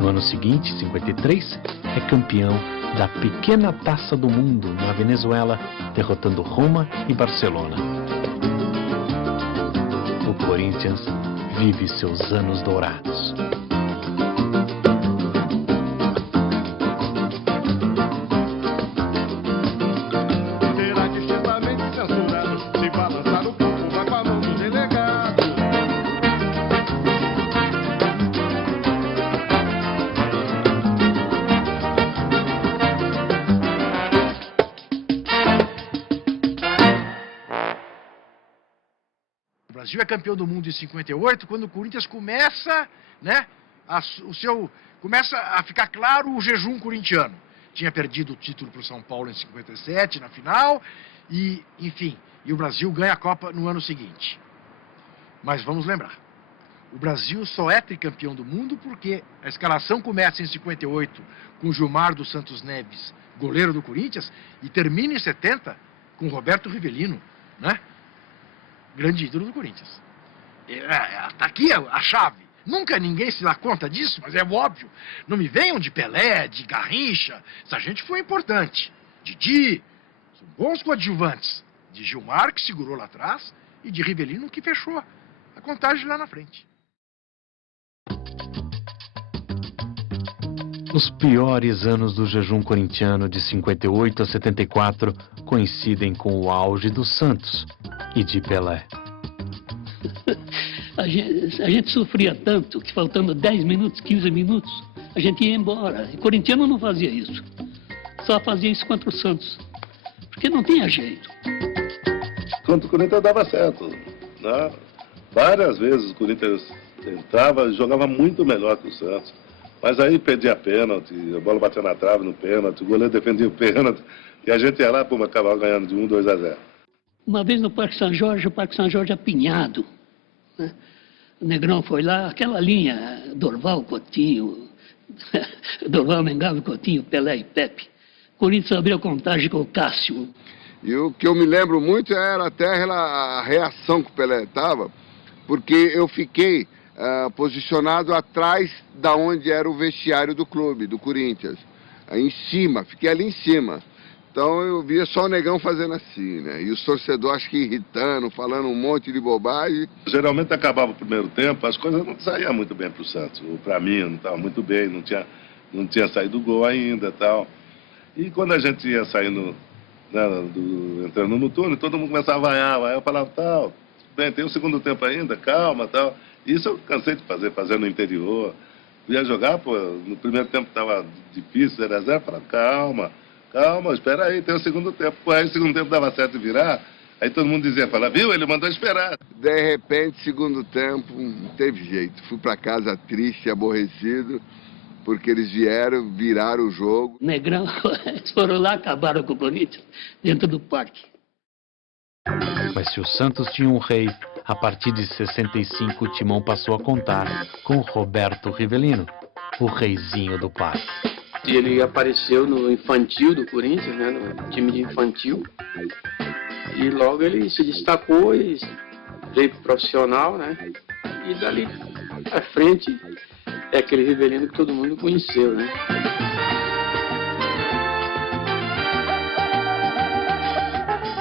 No ano seguinte, 53, é campeão da pequena Taça do Mundo na Venezuela, derrotando Roma e Barcelona. O Corinthians vive seus anos dourados. Será distintamente censurado, se balançar o corpo vai para a mão do delegado. O Brasil é campeão do mundo em 58, quando o Corinthians começa, né, começa a ficar claro o jejum corintiano. Tinha perdido o título para o São Paulo em 57, na final, e, enfim, e o Brasil ganha a Copa no ano seguinte. Mas vamos lembrar, o Brasil só é tricampeão do mundo porque a escalação começa em 58 com Gilmar dos Santos Neves, goleiro do Corinthians, e termina em 70 com Roberto Rivelino, né? Grande ídolo do Corinthians. Está aqui a chave. Nunca ninguém se dá conta disso, mas é óbvio. Não me venham de Pelé, de Garrincha. Essa gente foi importante. Didi, são bons coadjuvantes. De Gilmar, que segurou lá atrás, e de Rivelino, que fechou a contagem lá na frente. Os piores anos do jejum corintiano de 58 a 74 coincidem com o auge do Santos e de Pelé. A gente sofria tanto que faltando 10 minutos, 15 minutos, a gente ia embora. E o corintiano não fazia isso. Só fazia isso contra o Santos. Porque não tinha jeito. Contra o Corinthians dava certo, né? Várias vezes o Corinthians entrava e jogava muito melhor que o Santos. Mas aí perdia pênalti, a bola batia na trave no pênalti, o goleiro defendia o pênalti, e a gente ia lá, pô, acabava ganhando de 1-2-0. Uma vez no Parque São Jorge, o Parque São Jorge apinhado, né? O Negrão foi lá, aquela linha, Dorval, Coutinho, Dorval, Mengalvo, Coutinho, Pelé e Pepe. O Corinthians abriu a contagem com o Cássio. E o que eu me lembro muito era até a reação que o Pelé estava, porque eu fiquei posicionado atrás da onde era o vestiário do clube, do Corinthians. Em cima, fiquei ali em cima. Então eu via só o Negão fazendo assim, né? E os torcedores acho que irritando, falando um monte de bobagem. Geralmente acabava o primeiro tempo, as coisas não saíam muito bem para o Santos. Para mim não estava muito bem, não tinha saído o gol ainda, tal. E quando a gente ia saindo, né, entrando no túnel, todo mundo começava a vaiar. Aí eu falava, tal, bem, tem o segundo tempo ainda, calma, tal. Isso eu cansei de fazer no interior. Ia jogar, pô, no primeiro tempo estava difícil, 0-0, falava, calma, espera aí, tem o segundo tempo. Pô, aí o segundo tempo dava certo virar, aí todo mundo dizia, viu, ele mandou esperar. De repente, segundo tempo, não teve jeito. Fui para casa triste, aborrecido, porque eles viraram o jogo. Negrão, eles foram lá, acabaram com o Corinthians, dentro do parque. Mas se o Santos tinha um rei, a partir de 65 o Timão passou a contar com Roberto Rivelino, o reizinho do parque. E ele apareceu no infantil do Corinthians, né, no time de infantil. E logo ele se destacou e veio pro profissional, né? E dali à frente é aquele Rivelino que todo mundo conheceu, né?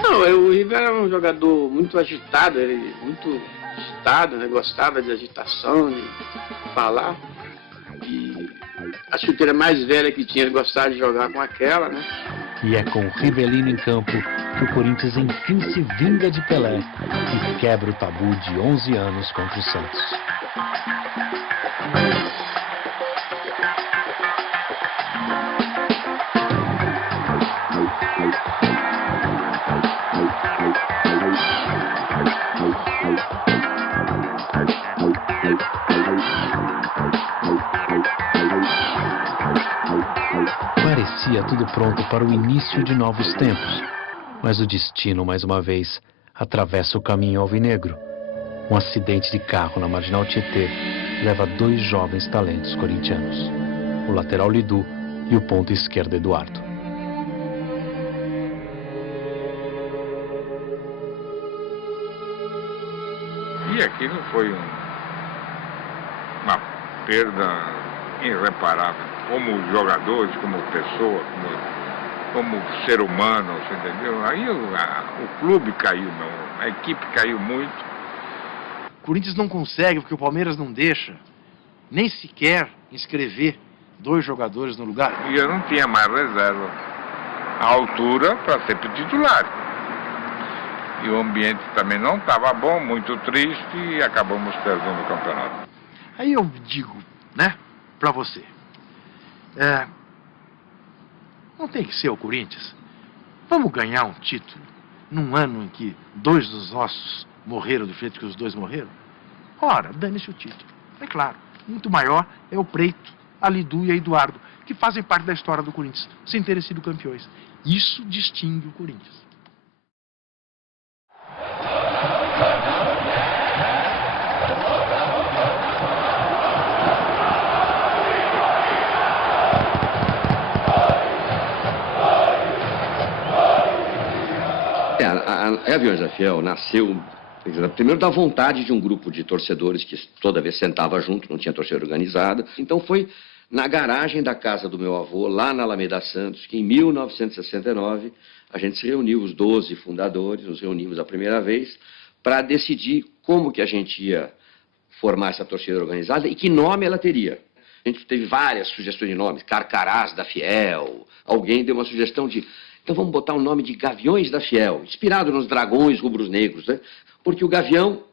Não, o Rivelino era um jogador muito agitado, ele muito agitado, né? Gostava de agitação, de falar. E a chuteira mais velha que tinha, ele gostava de jogar com aquela, né? E é com Rivelino em campo que o Corinthians enfim se vinga de Pelé e quebra o tabu de 11 anos contra o Santos. Parecia tudo pronto para o início de novos tempos, mas o destino, mais uma vez, atravessa o caminho alvinegro. Um acidente de carro na Marginal Tietê leva 2 jovens talentos corintianos, o lateral Lidu e o ponta esquerdo Eduardo. E aquilo foi uma perda irreparável. Como jogadores, como pessoa, como ser humano, você entendeu? Aí o clube caiu, a equipe caiu muito. O Corinthians não consegue, porque o Palmeiras não deixa nem sequer inscrever 2 jogadores no lugar. E eu não tinha mais reserva à altura para ser titular. E o ambiente também não estava bom, muito triste, e acabamos perdendo o campeonato. Aí eu digo, né, para você. Não tem que ser o Corinthians. Vamos ganhar um título num ano em que 2 dos nossos morreram do jeito que os 2 morreram? Ora, dane-se o título. É claro, muito maior é o Preito, a Lidu e a Eduardo, que fazem parte da história do Corinthians, sem terem sido campeões. Isso distingue o Corinthians. A Gaviões da Fiel nasceu, primeiro, da vontade de um grupo de torcedores que toda vez sentava junto, não tinha torcida organizada. Então foi na garagem da casa do meu avô, lá na Alameda Santos, que em 1969 a gente se reuniu, os 12 fundadores, nos reunimos a primeira vez, para decidir como que a gente ia formar essa torcida organizada e que nome ela teria. A gente teve várias sugestões de nomes, Carcarás da Fiel, alguém deu uma sugestão de... Então vamos botar o nome de Gaviões da Fiel, inspirado nos dragões rubros-negros, né? Porque o gavião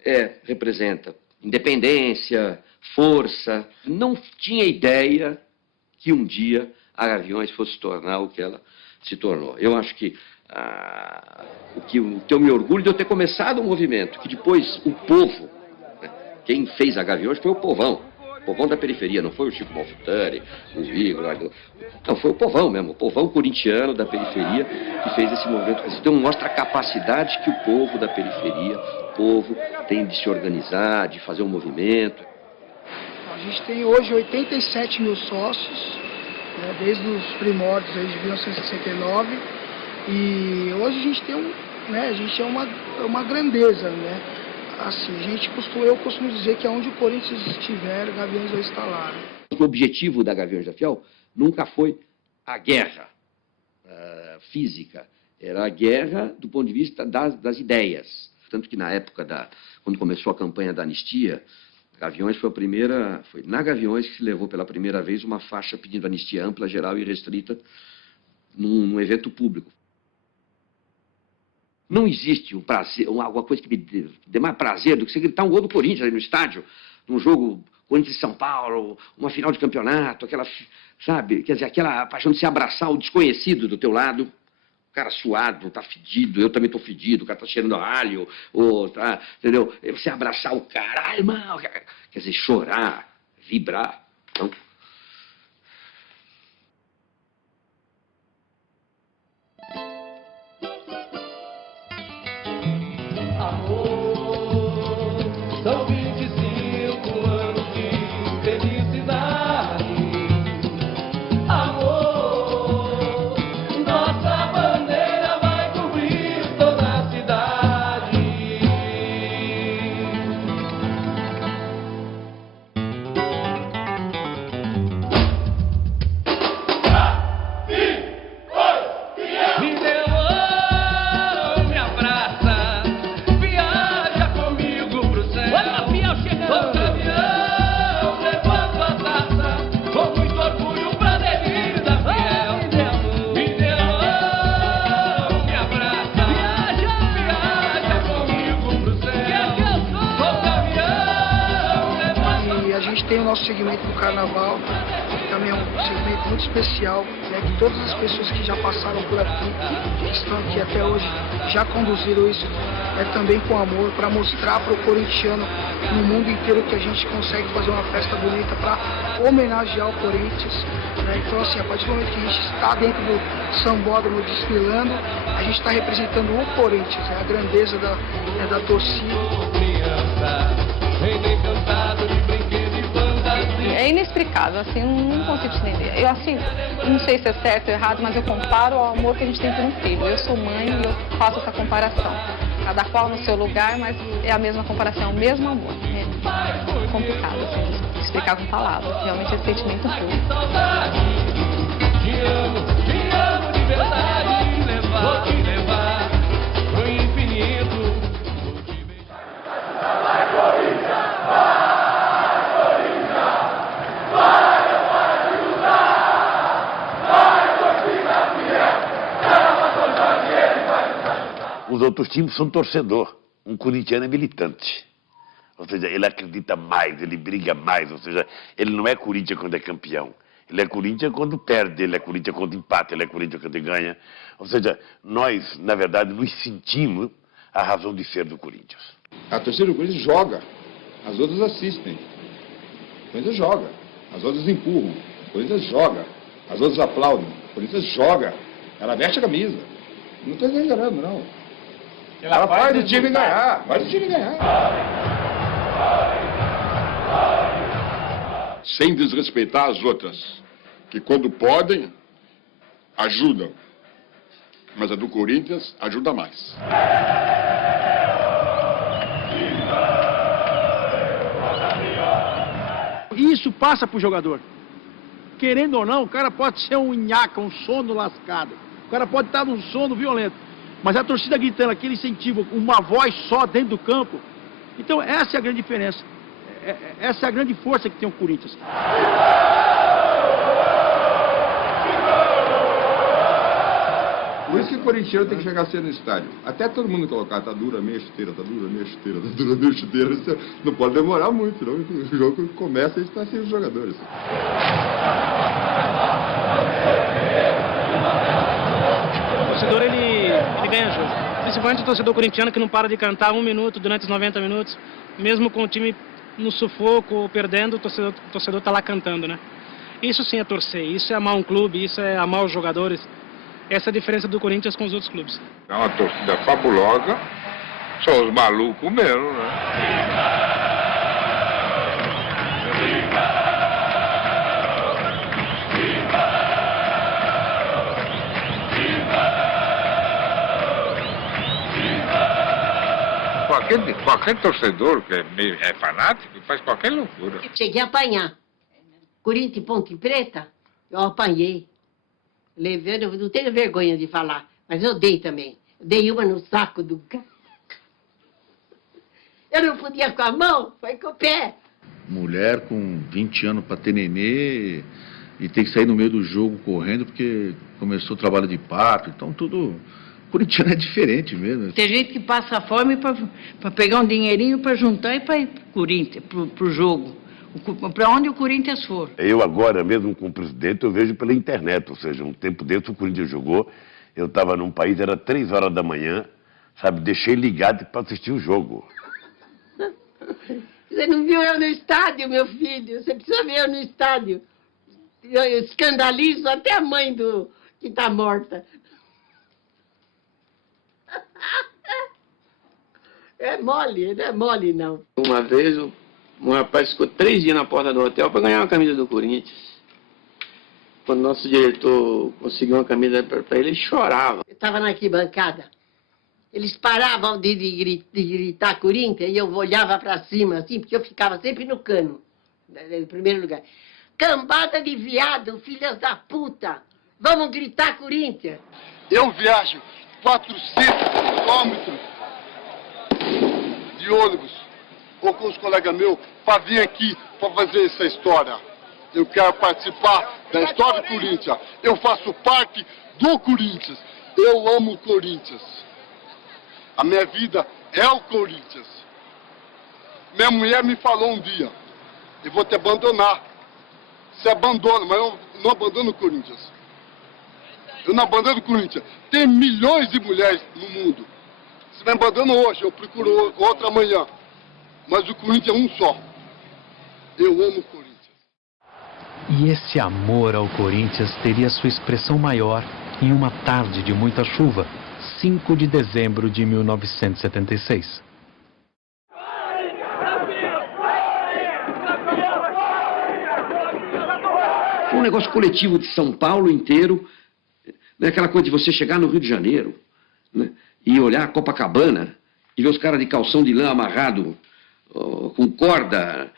representa independência, força. Não tinha ideia que um dia a Gaviões fosse se tornar o que ela se tornou. Eu acho que eu me orgulho de eu ter começado um movimento, que depois o povo, né? Quem fez a Gaviões foi o povão. O povão da periferia, não foi o Chico Malfitani, o Igor, não, foi o povão mesmo, o povão corintiano da periferia que fez esse movimento. Então mostra a capacidade que o povo da periferia, o povo tem de se organizar, de fazer um movimento. A gente tem hoje 87 mil sócios, né, desde os primórdios aí de 1969, e hoje a gente tem a gente é uma grandeza, né? Assim, eu costumo dizer que aonde o Corinthians estiver, Gaviões vai estar lá. O objetivo da Gaviões da Fiel nunca foi a guerra física, era a guerra do ponto de vista das ideias. Tanto que na época, quando começou a campanha da anistia, Gaviões foi na Gaviões que se levou pela primeira vez uma faixa pedindo anistia ampla, geral e restrita num evento público. Não existe um prazer, alguma coisa que me dê mais prazer do que você gritar um gol do Corinthians ali no estádio, num jogo Corinthians e São Paulo, uma final de campeonato, aquela, sabe, quer dizer, aquela paixão de se abraçar o desconhecido do teu lado, o cara suado, tá fedido, eu também tô fedido, o cara tá cheirando a alho, entendeu? Você abraçar o cara, ai, irmão, quer dizer, chorar, vibrar, então... São 25 anos de felicidade. Amor. nosso segmento do carnaval, que também é um segmento muito especial, né, que todas as pessoas que já passaram por aqui, que estão aqui até hoje, já conduziram isso também com amor, para mostrar para o corintiano no mundo inteiro que a gente consegue fazer uma festa bonita para homenagear o Corinthians. Né? Então, assim, a partir do momento que a gente está dentro do sambódromo desfilando, a gente está representando o Corinthians, a grandeza da torcida. É inexplicável, assim, não consigo entender. Eu, assim, não sei se é certo ou errado, mas eu comparo ao amor que a gente tem por um filho. Eu sou mãe e eu faço essa comparação. Cada qual no seu lugar, mas é a mesma comparação, é o mesmo amor. É complicado, assim, explicar com palavras. Realmente é sentimento puro. Te amo de verdade, vou te levar pro infinito. Vai, Corinthians! Vai, Corinthians! Vai, pode lutar! Vai, torcida fiel! Ela passou de ele, vai! Os outros times são torcedor. Um corintiano é militante. Ou seja, ele acredita mais, ele briga mais. Ou seja, ele não é Corinthians quando é campeão. Ele é Corinthians quando perde, ele é Corinthians quando empata, ele é Corinthians quando ganha. Ou seja, nós, na verdade, nos sentimos a razão de ser do Corinthians. A torcida do Corinthians joga, as outras assistem. O Corinthians joga, as outras empurram. O Corinthians joga, as outras aplaudem. O Corinthians joga, ela veste a camisa. Não estou exagerando, não. Ela faz o time ganhar, faz o time ganhar. Sem desrespeitar as outras, que quando podem, ajudam. Mas a do Corinthians ajuda mais. Isso passa pro jogador. Querendo ou não, o cara pode ser um nhaca, um sono lascado. O cara pode estar num sono violento. Mas a torcida gritando aquele incentivo, uma voz só dentro do campo. Então essa é a grande diferença. Essa é a grande força que tem o Corinthians. Por isso que o corintiano tem que chegar cedo no estádio. Até todo mundo colocar, tá dura, meia chuteira, tá dura, meia chuteira, tá dura, meia chuteira. Isso não pode demorar muito, não. O jogo começa e está sem os jogadores. O torcedor, ele ganha jogo. Principalmente o torcedor corintiano que não para de cantar 1 minuto durante os 90 minutos. Mesmo com o time no sufoco ou perdendo, o torcedor tá lá cantando, né? Isso sim é torcer, isso é amar um clube, isso é amar os jogadores. Essa é a diferença do Corinthians com os outros clubes. É uma torcida fabulosa, são os malucos mesmo, né? Qualquer torcedor que é fanático faz qualquer loucura. Cheguei a apanhar. Corinthians e Ponte Preta, eu apanhei. Levei, eu não tenho vergonha de falar, mas eu dei também. Eu dei uma no saco do cara. Eu não podia com a mão, foi com o pé. Mulher com 20 anos para ter nenê e tem que sair no meio do jogo correndo porque começou o trabalho de parto, então tudo... Corintiano é diferente mesmo. Tem gente que passa fome para pegar um dinheirinho para juntar e para ir para o Corinthians, para o jogo. Para onde o Corinthians for. Eu agora mesmo como presidente, eu vejo pela internet, ou seja, um tempo dentro o Corinthians jogou, eu estava num país, era 3 horas da manhã, sabe, deixei ligado para assistir o jogo. Você não viu eu no estádio, meu filho? Você precisa ver eu no estádio. Eu escandalizo até a mãe que está morta. É mole, não é mole, não. Uma vez, um rapaz ficou 3 dias na porta do hotel para ganhar uma camisa do Corinthians. Quando nosso diretor conseguiu uma camisa para ele, ele chorava. Eu estava na arquibancada. Eles paravam de gritar Corinthians e eu olhava para cima, assim, porque eu ficava sempre no cano, em primeiro lugar. Cambada de viado, filhas da puta! Vamos gritar Corinthians! Eu viajo 400 quilômetros de ônibus ou com os colegas meus para vir aqui para fazer essa história. Eu quero participar da história do Corinthians. Eu faço parte do Corinthians. Eu amo o Corinthians. A minha vida é o Corinthians. Minha mulher me falou um dia, e vou te abandonar. Você abandona, mas eu não abandono o Corinthians. Eu não abandono o Corinthians. Tem milhões de mulheres no mundo. Se me abandono hoje, eu procuro outra amanhã. Mas o Corinthians é um só. Eu amo o Corinthians. E esse amor ao Corinthians teria sua expressão maior em uma tarde de muita chuva, 5 de dezembro de 1976. Foi um negócio coletivo de São Paulo inteiro, né? Aquela coisa de você chegar no Rio de Janeiro, né? E olhar a Copacabana e ver os caras de calção de lã amarrado com corda,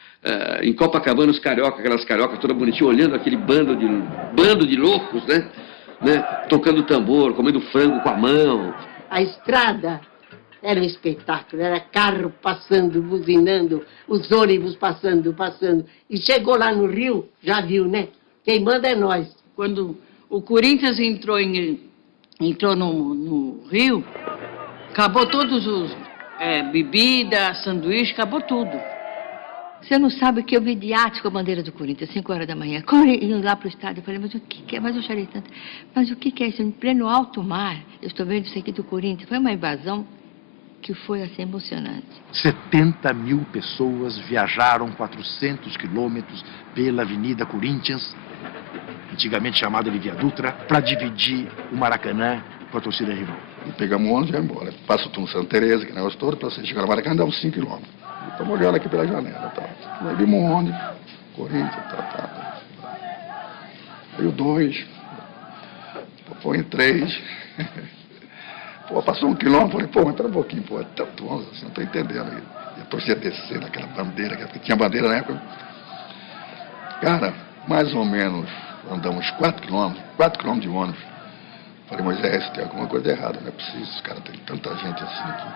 em Copacabana os carioca, aquelas cariocas todas bonitinhas, olhando aquele bando de loucos, né? Tocando tambor, comendo frango com a mão. A estrada era um espetáculo, era carro passando, buzinando, os ônibus passando. E chegou lá no Rio, já viu, né? Quem manda é nós. Quando o Corinthians entrou no Rio, acabou todos os bebida, sanduíche, acabou tudo. Você não sabe o que eu vi de arte com a bandeira do Corinthians, 5 horas da manhã. Indo lá para o estádio, eu falei, mas o que é? Mas eu chorei tanto. Mas o que é isso? Em pleno alto mar, eu estou vendo isso aqui do Corinthians. Foi uma invasão que foi assim emocionante. 70 mil pessoas viajaram 400 quilômetros pela Avenida Corinthians, antigamente chamada de Via Dutra, para dividir o Maracanã com a torcida rival. E pegamos o ônibus e vai embora. Passa o Túnel Santa Teresa, que negócio todo, para você chegar no Maracanã, dá uns 5 quilômetros. Estamos olhando aqui pela janela, tá? Aí vimos um ônibus, Corinthians, tá. Aí o 2, põe 3. Pô, passou 1 quilômetro, falei, pô, entra um pouquinho, pô, é tanto ônibus assim, não tô entendendo. E a torcida descendo, aquela bandeira, porque tinha bandeira na época. Cara, mais ou menos, andamos 4 quilômetros de ônibus. Falei, Moisés, tem alguma coisa errada, não é possível, os caras têm tanta gente assim aqui.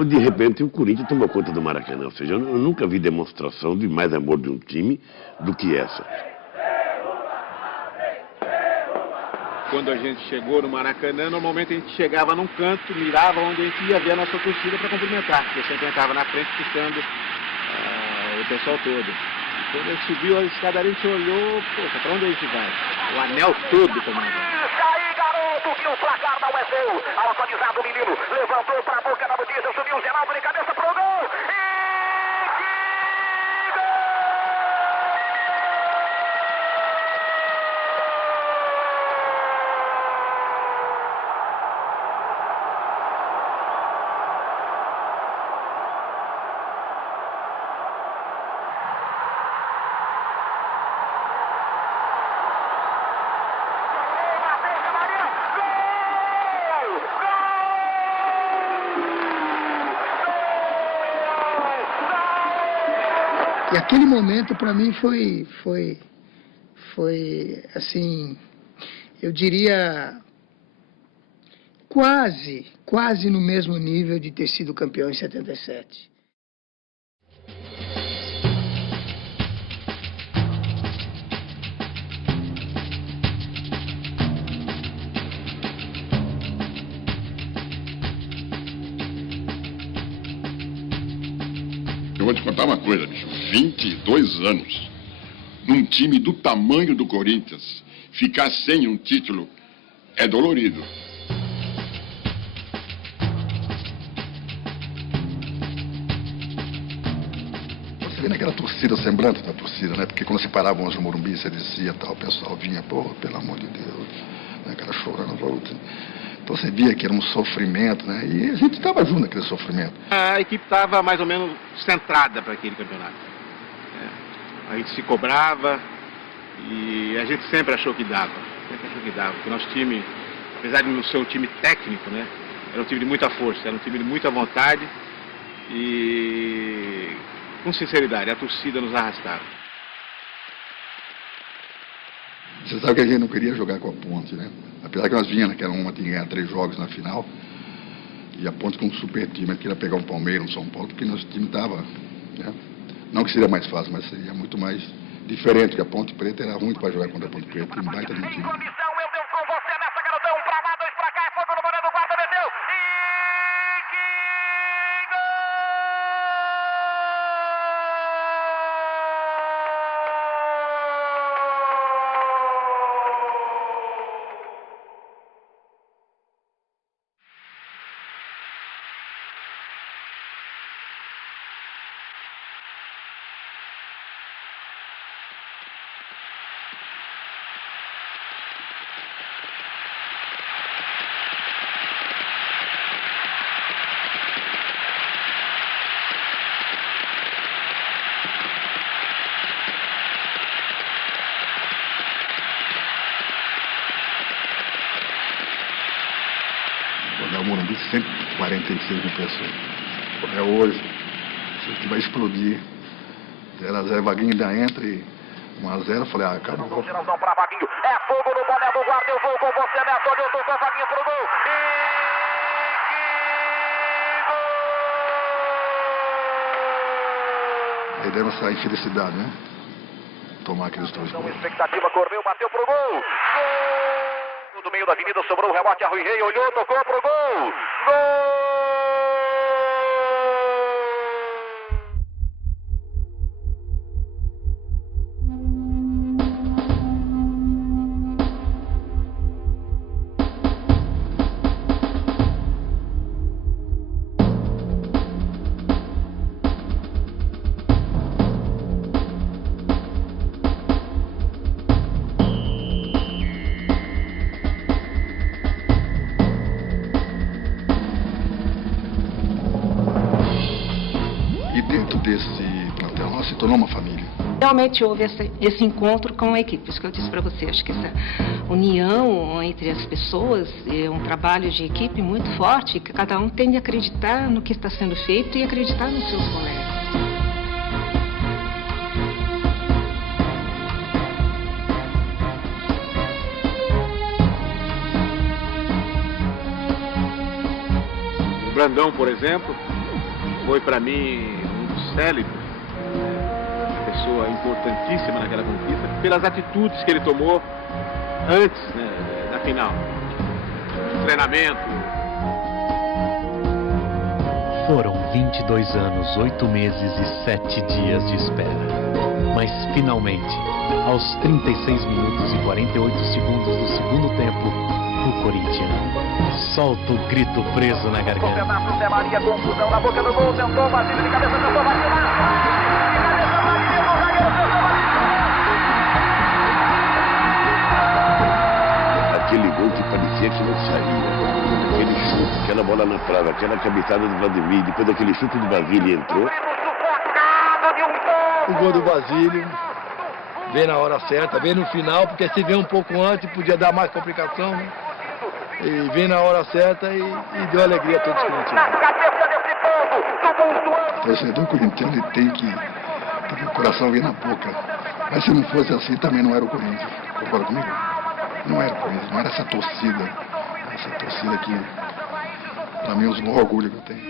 De repente, o Corinthians tomou conta do Maracanã. Ou seja, eu nunca vi demonstração de mais amor de um time do que essa. Quando a gente chegou no Maracanã, normalmente a gente chegava num canto, mirava onde a gente ia ver a nossa torcida para cumprimentar, porque sempre entrava na frente puxando o pessoal todo. E quando a gente subiu a escadaria, a gente olhou, poxa, para onde a gente vai? O anel todo tomando. Que o placar não é seu. Autorizado o menino, levantou para a boca da notícia, subiu o Geraldo de cabeça pro gol. E aquele momento, para mim, foi assim, eu diria, quase no mesmo nível de ter sido campeão em 77. Eu vou te contar uma coisa, bicho. 22 anos, num time do tamanho do Corinthians, ficar sem um título é dolorido. Você vê naquela torcida, semblante da torcida, né? Porque quando se paravam os Morumbi, você dizia, tal, o pessoal vinha, pô, pelo amor de Deus, né? Aquela chorando, volta. Então você via que era um sofrimento, né? E a gente estava junto naquele sofrimento. A equipe estava mais ou menos centrada para aquele campeonato. A gente se cobrava e a gente sempre achou que dava. Porque o nosso time, apesar de não ser um time técnico, né? Era um time de muita força, era um time de muita vontade e com sinceridade, a torcida nos arrastava. Você sabe que a gente não queria jogar com a Ponte, né? Apesar que nós vínhamos, que era uma tinha que ganhar 3 jogos na final, e a Ponte com um super time, a gente queria pegar um Palmeiras, um São Paulo, porque nosso time estava, né? Não que seria mais fácil, mas seria muito mais diferente, porque a Ponte Preta era ruim para jogar contra a Ponte Preta, um baita de um time. o Morumbi sempre 46 mil pessoas. É hoje, isso aqui vai explodir. 0x0, Vaguinho ainda entra e 1x0, falei, acabou. Geralzão pra Vaguinho, é fogo no boné do guarda, eu vou com você, Neto, eu tô com a Vaguinho pro gol. Aí deve sair felicidade, né? Tomar aqueles 2 gols. Expectativa, correu, bateu pro gol. Gol! Do meio da avenida, sobrou o rebote, a Rui Rei olhou, tocou pro gol. Gol! Desse plantel nosso se tornou uma família. Realmente houve esse encontro com a equipe, isso que eu disse para você. Acho que essa união entre as pessoas é um trabalho de equipe muito forte, que cada um tem de acreditar no que está sendo feito e acreditar nos seus colegas. O Brandão, por exemplo, foi para mim célebre, uma pessoa importantíssima naquela conquista, pelas atitudes que ele tomou antes, né, da final. Treinamento. Foram 22 anos, 8 meses e 7 dias de espera. Mas finalmente, aos 36 minutos e 48 segundos do segundo tempo, o corintiano solta o grito preso na garganta. Pedaço, Zé Maria, confusão na boca do gol, tentou Basílio de cabeça, tentou Basílio Aquele gol que parecia que não saía, aquele chute, aquela bola na trave, aquela cabeçada do Vladimir, depois daquele chute do Basílio entrou. O gol do Basílio veio na hora certa, veio no final, porque se veio um pouco antes podia dar mais complicação, né? E veio na hora certa e deu alegria a todos os corintianos. O torcedor corintiano ele tem que ter o coração vir na boca. Mas se não fosse assim, também não era o Corinthians. Concorda comigo? Não era o Corinthians, não era essa torcida. Essa torcida que, pra mim, é o maior orgulho que eu tenho.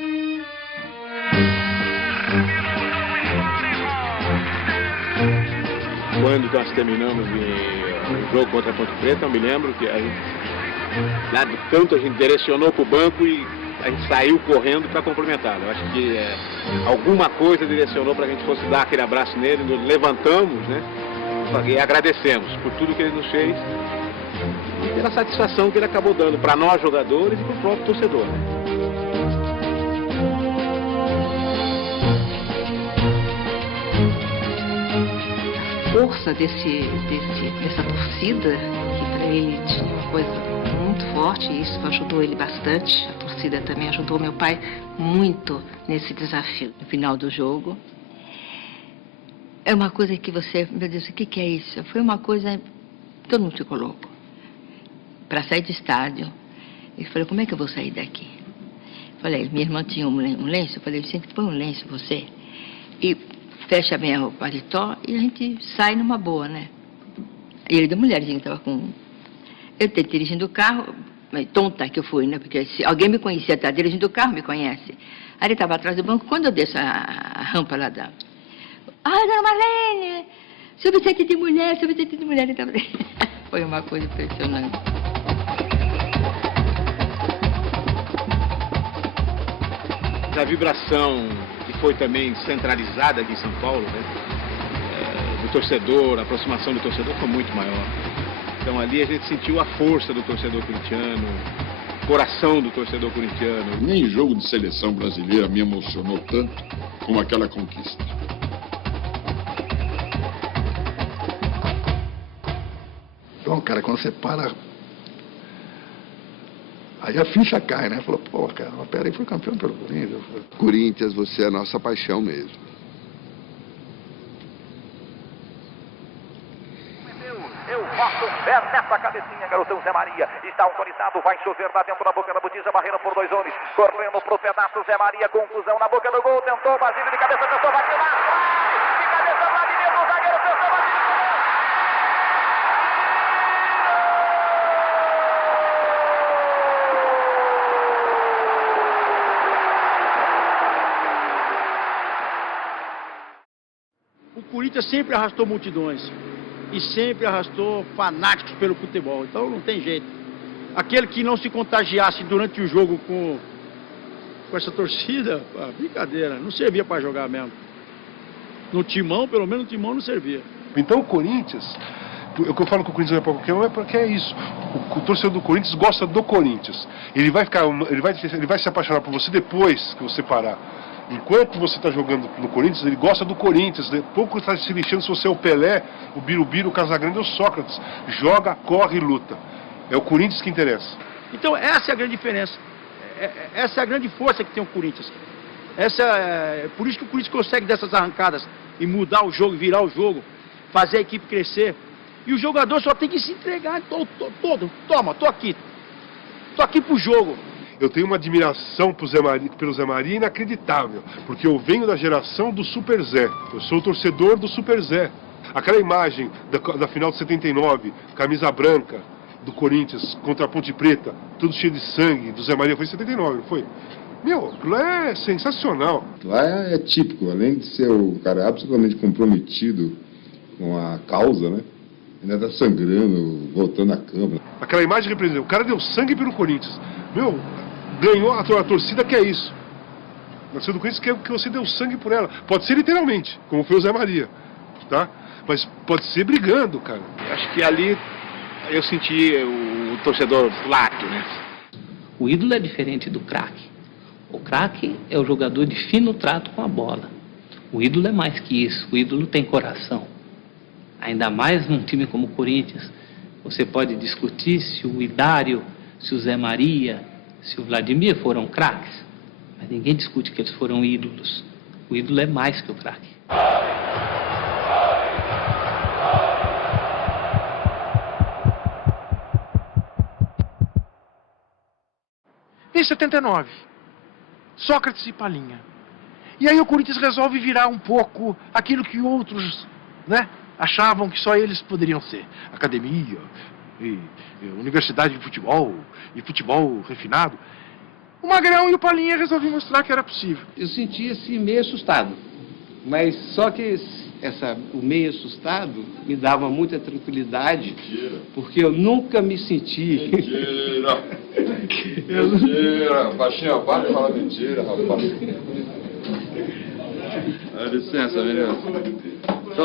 Quando nós terminamos o jogo contra a Ponte Preta, eu me lembro que a gente, lá do canto, a gente direcionou para o banco e a gente saiu correndo para cumprimentá-lo. Eu acho que alguma coisa direcionou para que a gente fosse dar aquele abraço nele, nos levantamos, né? E agradecemos por tudo que ele nos fez e pela satisfação que ele acabou dando para nós jogadores e para o próprio torcedor, né? Força dessa torcida, que para ele tinha uma coisa muito forte, e isso ajudou ele bastante. A torcida também ajudou meu pai muito nesse desafio. No final do jogo, é uma coisa que você, meu Deus, o que é isso? Foi uma coisa, todo mundo ficou louco. Para sair do estádio, ele falou, como é que eu vou sair daqui? Falei, minha irmã tinha um lenço, eu falei, sempre põe um lenço você. E fecha bem o paletó e a gente sai numa boa, né? E ele da mulherzinha estava com... Eu estou dirigindo o carro, mas tonta que eu fui, né? Porque se alguém me conhecia, está dirigindo o carro, me conhece. Aí ele estava atrás do banco, quando eu desço a rampa lá da... Ai, dona Marlene, seu Vicente de mulher, ele estava... Foi uma coisa impressionante. A vibração que foi também centralizada aqui em São Paulo, né? Do torcedor, a aproximação do torcedor foi muito maior. Então ali a gente sentiu a força do torcedor corintiano, o coração do torcedor corintiano. Nem jogo de seleção brasileira me emocionou tanto como aquela conquista. Então, cara, quando você para... Aí a ficha cai, né? Falou, pô, cara, mas peraí, foi campeão pelo Corinthians. Corinthians, você é a nossa paixão mesmo. Eu boto o pé nessa cabecinha, garotão Zé Maria. Está autorizado, vai chover lá dentro da boca da botija, barreira por 2 homens. Correndo pro pedaço, Zé Maria, confusão na boca do gol. Tentou, Basílio de cabeça, tentou, bateu lá. De cabeça, Vladimir, o zagueiro, tentou, Basílio. O Corinthians sempre arrastou multidões e sempre arrastou fanáticos pelo futebol, então não tem jeito. Aquele que não se contagiasse durante o jogo com essa torcida, brincadeira, não servia para jogar mesmo. No timão, pelo menos no timão não servia. Então o Corinthians, o que eu falo que o Corinthians não é para qualquer um, é porque é isso. O torcedor do Corinthians gosta do Corinthians. Ele vai se apaixonar por você depois que você parar. Enquanto você está jogando no Corinthians, ele gosta do Corinthians. Pouco está se lixando se você é o Pelé, o Birubiru, o Casagrande ou o Sócrates. Joga, corre e luta. É o Corinthians que interessa. Então essa é a grande diferença. Essa é a grande força que tem o Corinthians. Por isso que o Corinthians consegue dessas arrancadas e mudar o jogo, virar o jogo, fazer a equipe crescer. E o jogador só tem que se entregar todo. Toma, tô aqui pro jogo. Eu tenho uma admiração pelo Zé Maria inacreditável, porque eu venho da geração do Super Zé. Eu sou o torcedor do Super Zé. Aquela imagem da final de 79, camisa branca do Corinthians contra a Ponte Preta, tudo cheio de sangue, do Zé Maria, foi em 79, não foi? Meu, aquilo é sensacional. Lá é típico, além de ser o cara absolutamente comprometido com a causa, né? Ainda tá sangrando, voltando a câmera. Aquela imagem representa, o cara deu sangue pelo Corinthians. Meu, ganhou a torcida que é isso. A torcida do Corinthians quer que você deu sangue por ela. Pode ser literalmente, como foi o Zé Maria, tá? Mas pode ser brigando, cara. Acho que ali eu senti o torcedor lácteo, né? O ídolo é diferente do craque. O craque é o jogador de fino trato com a bola. O ídolo é mais que isso. O ídolo tem coração. Ainda mais num time como o Corinthians. Você pode discutir se o Idário, se o Zé Maria, se o Vladimir foram craques. Mas ninguém discute que eles foram ídolos. O ídolo é mais que o craque. Em 79, Sócrates e Palinha. E aí o Corinthians resolve virar um pouco aquilo que outros, né, achavam que só eles poderiam ser. Academia, e universidade de futebol, e futebol refinado. O Magrão e o Palinha resolveram mostrar que era possível. Eu senti assim meio assustado, mas só que o meio assustado me dava muita tranquilidade. Mentira. Porque eu nunca me senti... Mentira! Mentira! Baixinho, para de falar mentira, rapaz. Dá licença, menino.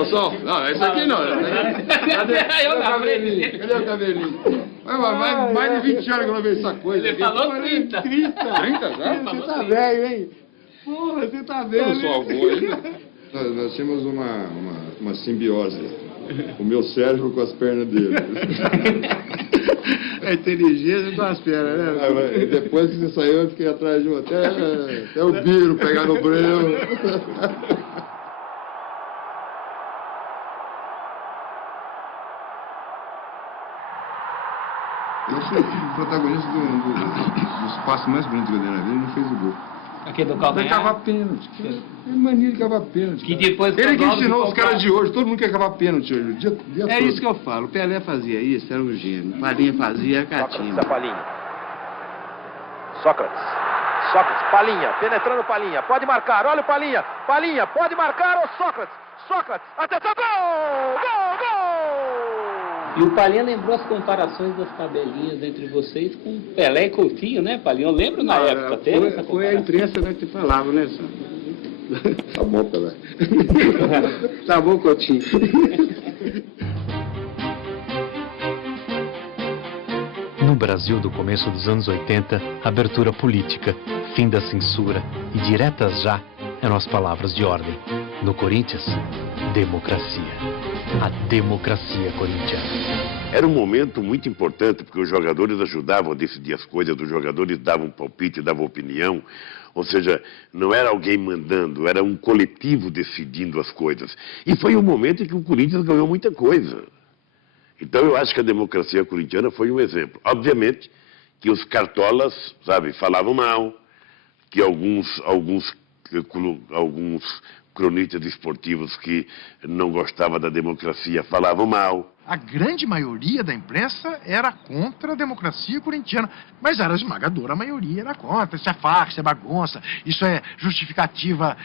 Só. Não, esse aqui não. Cadê o cabelinho? Vai mais de 20 anos que eu não vejo essa coisa. Ele falou 30. 30 já? Você tá velho, hein? Porra, você tá velho. Eu sou avô ainda. Nós tínhamos uma simbiose. O meu cérebro com as pernas dele. É inteligência com as pernas, né? Depois que você saiu, eu fiquei atrás de um até o Biro pegar no breu. Eu fui o protagonista dos passos mais bonitos que eu dei na vida e não fez o gol. Aquele do calcanhar? Vai cavar pênalti. É mania de cavar pênalti. Que depois ele que ensinou os caras de hoje, todo mundo quer cavar pênalti hoje, o dia todo. É isso que eu falo, o Pelé fazia isso, era um gênio. Palinha fazia, era catinho. Sócrates, Palinha, penetrando Palinha, pode marcar, olha o Palinha, pode marcar o Sócrates, atenção, gol! E o Palinha lembrou as comparações das tabelinhas entre vocês com Pelé e Coutinho, né, Palinha? Eu lembro na época, teve essa comparação. Foi a imprensa, né, que falava, né, Sá? Tá bom, Pelé. Tá bom, Coutinho. No Brasil do começo dos anos 80, abertura política, fim da censura e diretas já eram as palavras de ordem. No Corinthians, democracia. A democracia corintiana. Era um momento muito importante, porque os jogadores ajudavam a decidir as coisas, os jogadores davam palpite, davam opinião, ou seja, não era alguém mandando, era um coletivo decidindo as coisas. E foi um momento em que o Corinthians ganhou muita coisa. Então eu acho que a democracia corintiana foi um exemplo. Obviamente que os cartolas, sabe, falavam mal, que alguns cronistas esportivos que não gostavam da democracia falavam mal. A grande maioria da imprensa era contra a democracia corintiana, mas era a esmagadora maioria era contra. Isso é farra, isso é bagunça, isso é justificativa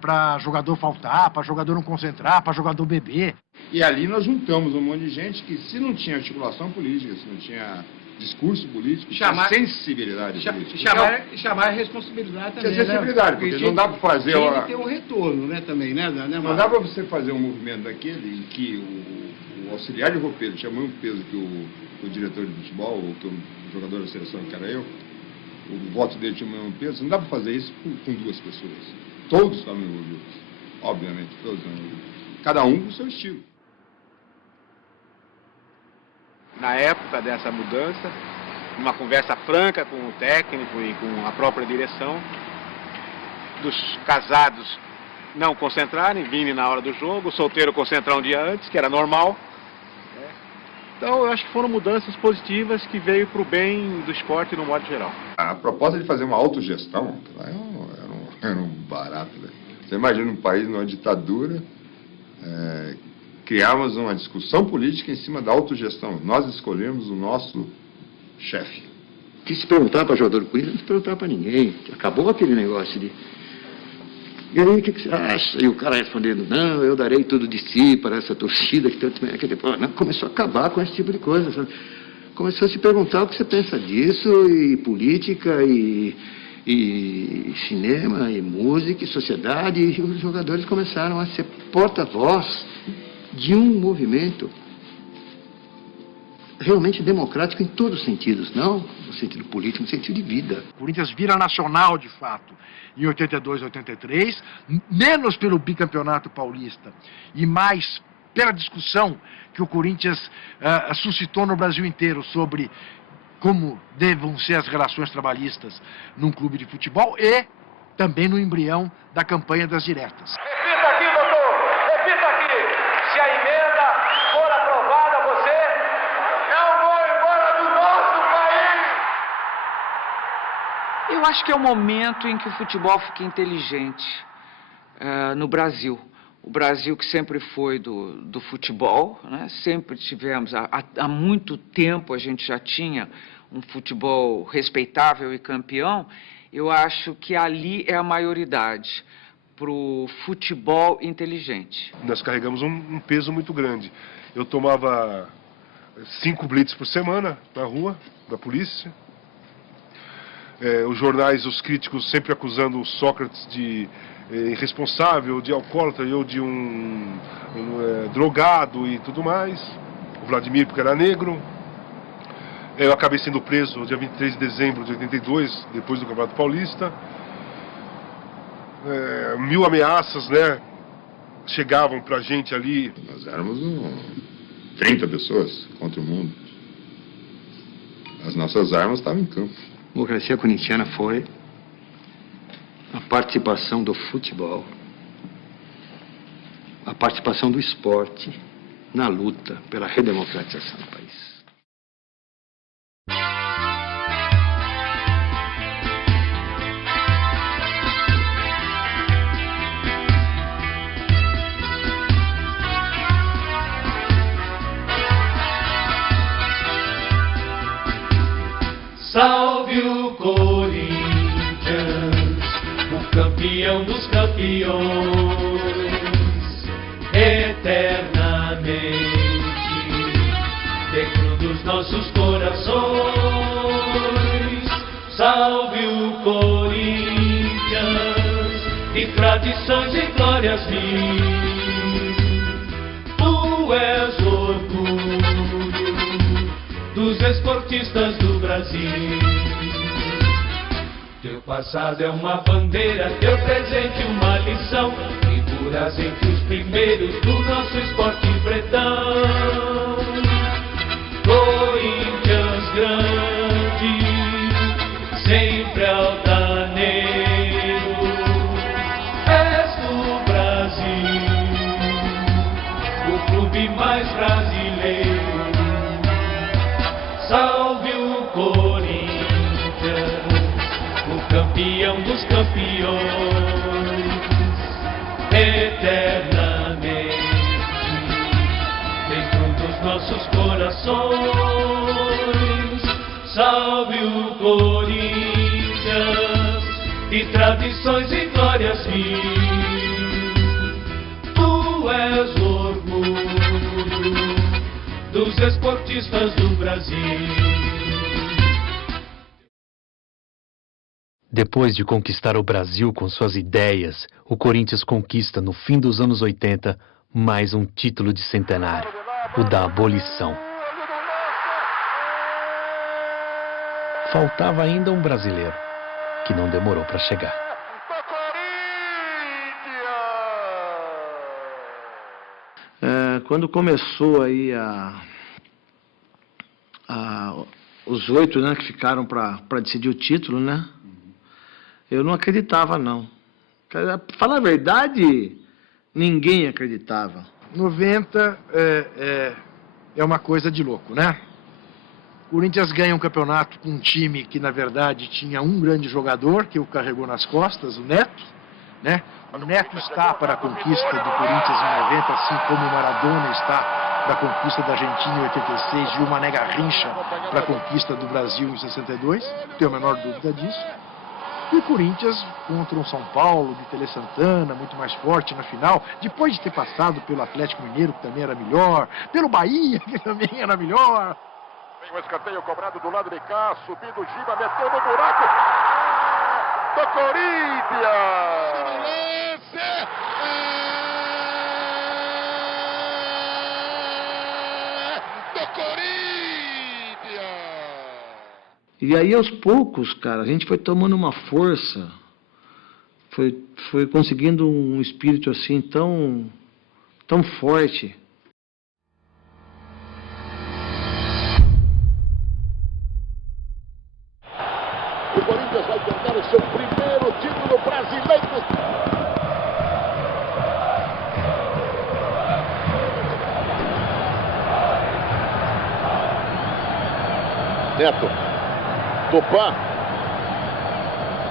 para jogador faltar, para jogador não concentrar, para jogador beber. E ali nós juntamos um monte de gente que, se não tinha articulação política, se não tinha discurso político, tinha sensibilidade política. Chamar a responsabilidade também. Tinha sensibilidade, porque não dá para fazer... Tem que ter um retorno, né, também, né? Não dá para você fazer um movimento daquele em que o auxiliar de roupeiro tinha o mesmo peso que o diretor de futebol, ou que o jogador da seleção, que era eu, o voto dele tinha o mesmo peso. Não dá para fazer isso com duas pessoas. Todos estavam envolvidos, obviamente, todos estavam envolvidos. Cada um com o seu estilo. Na época dessa mudança, numa conversa franca com o técnico e com a própria direção, dos casados não concentrarem, virem na hora do jogo, o solteiro concentrar um dia antes, que era normal. Então, eu acho que foram mudanças positivas que veio para o bem do esporte no modo geral. A proposta de fazer uma autogestão era um barato, né? Você imagina um país numa ditadura, criarmos uma discussão política em cima da autogestão. Nós escolhemos o nosso chefe. Que se perguntar para jogador do Corinthians, não se perguntar para ninguém. Acabou aquele negócio de... E aí, o que você acha? E o cara respondendo, não, eu darei tudo de si para essa torcida que tanto... Não, começou a acabar com esse tipo de coisa, sabe? Começou a se perguntar o que você pensa disso, e política, e cinema, e música, e sociedade, e os jogadores começaram a ser porta-voz de um movimento realmente democrático em todos os sentidos, não no sentido político, no sentido de vida. O Corinthians vira nacional, de fato, em 82, 83, menos pelo bicampeonato paulista e mais pela discussão que o Corinthians suscitou no Brasil inteiro sobre como devam ser as relações trabalhistas num clube de futebol e também no embrião da campanha das diretas. Repita aqui, doutor! Repita aqui! Se a emenda for aprovada, você não vou embora do nosso país! Eu acho que é o momento em que o futebol fica inteligente no Brasil. O Brasil que sempre foi do futebol, né? Sempre tivemos, há muito tempo a gente já tinha um futebol respeitável e campeão. Eu acho que ali é a maioridade para o futebol inteligente. Nós carregamos um peso muito grande. Eu tomava 5 blitz por semana na rua, da polícia. Os jornais, os críticos sempre acusando o Sócrates de irresponsável, de alcoólatra, eu de um drogado e tudo mais. O Vladimir porque era negro. Eu acabei sendo preso dia 23 de dezembro de 82, depois do Campeonato Paulista. 1000 ameaças, né, chegavam pra gente ali. Nós éramos 30 pessoas contra o mundo. As nossas armas estavam em campo. A democracia corintiana foi a participação do futebol, a participação do esporte na luta pela redemocratização do país. Salve o Corinthians, o campeão dos campeões, eternamente dentro dos nossos corações. Salve o Corinthians, de tradições e glórias mil. Tu és orgulho dos esportistas do Brasil. Teu passado é uma bandeira, teu presente uma lição, figuras entre os primeiros do nosso esporte pretão. Corinthians grande, sempre altaneiro, és do Brasil, o clube mais brasileiro. seremos campeões eternamente dentro dos nossos corações. Salve o Corinthians de tradições e glórias mil. Tu és o orgulho dos esportistas do Brasil. Depois de conquistar o Brasil com suas ideias, o Corinthians conquista, no fim dos anos 80, mais um título de centenário, o da abolição. Faltava ainda um brasileiro, que não demorou para chegar. Quando começou aí os 8, né, que ficaram para decidir o título, né? Eu não acreditava, não. Pra falar a verdade, ninguém acreditava. 90 é uma coisa de louco, né? O Corinthians ganha um campeonato com um time que, na verdade, tinha um grande jogador que o carregou nas costas, o Neto, né? O Neto está para a conquista do Corinthians em 90, assim como o Maradona está para a conquista da Argentina em 86 e o Mané Garrincha para a conquista do Brasil em 62, não tenho a menor dúvida disso. E o Corinthians contra um São Paulo de Tele Santana, muito mais forte na final, depois de ter passado pelo Atlético Mineiro, que também era melhor, pelo Bahia, que também era melhor. Tem o escanteio cobrado do lado de cá, subindo o Giba, meteu no buraco do Corinthians! Do Corinthians! E aí, aos poucos, cara, a gente foi tomando uma força, foi conseguindo um espírito assim tão forte. O Corinthians vai tentar o seu primeiro título brasileiro. Neto. Tupã.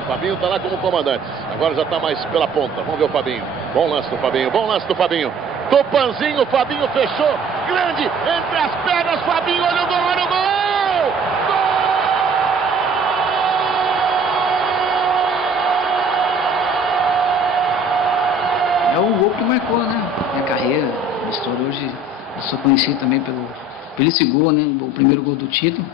Fabinho está lá como comandante. Agora já está mais pela ponta. Vamos ver o Fabinho. Bom lance do Fabinho. Bom lance do Fabinho. Tupanzinho. Fabinho fechou. Grande. Entre as pernas. Fabinho. Olha o gol. Olha o gol. É o gol que marcou, né? Minha carreira. A história hoje. Eu sou conhecido também pelo esse gol, né? O primeiro gol do título.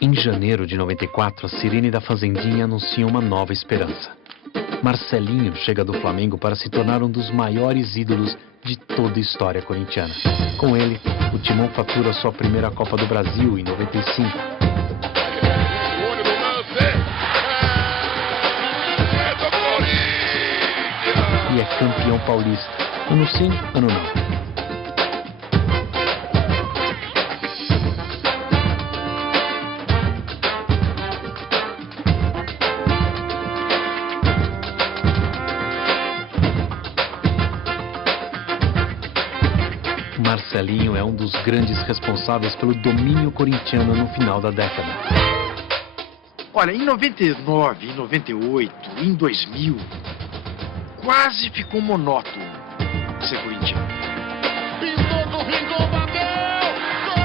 Em janeiro de 94, a sirene da Fazendinha anuncia uma nova esperança. Marcelinho chega do Flamengo para se tornar um dos maiores ídolos de toda a história corintiana. Com ele, o Timão fatura sua primeira Copa do Brasil em 95. E é campeão paulista. Ano sim, ano não. Marcelinho é um dos grandes responsáveis pelo domínio corintiano no final da década. Olha, em 99, em 98, em 2000, quase ficou monótono ser corintiano. Pintou, vingou, bateu! Gol!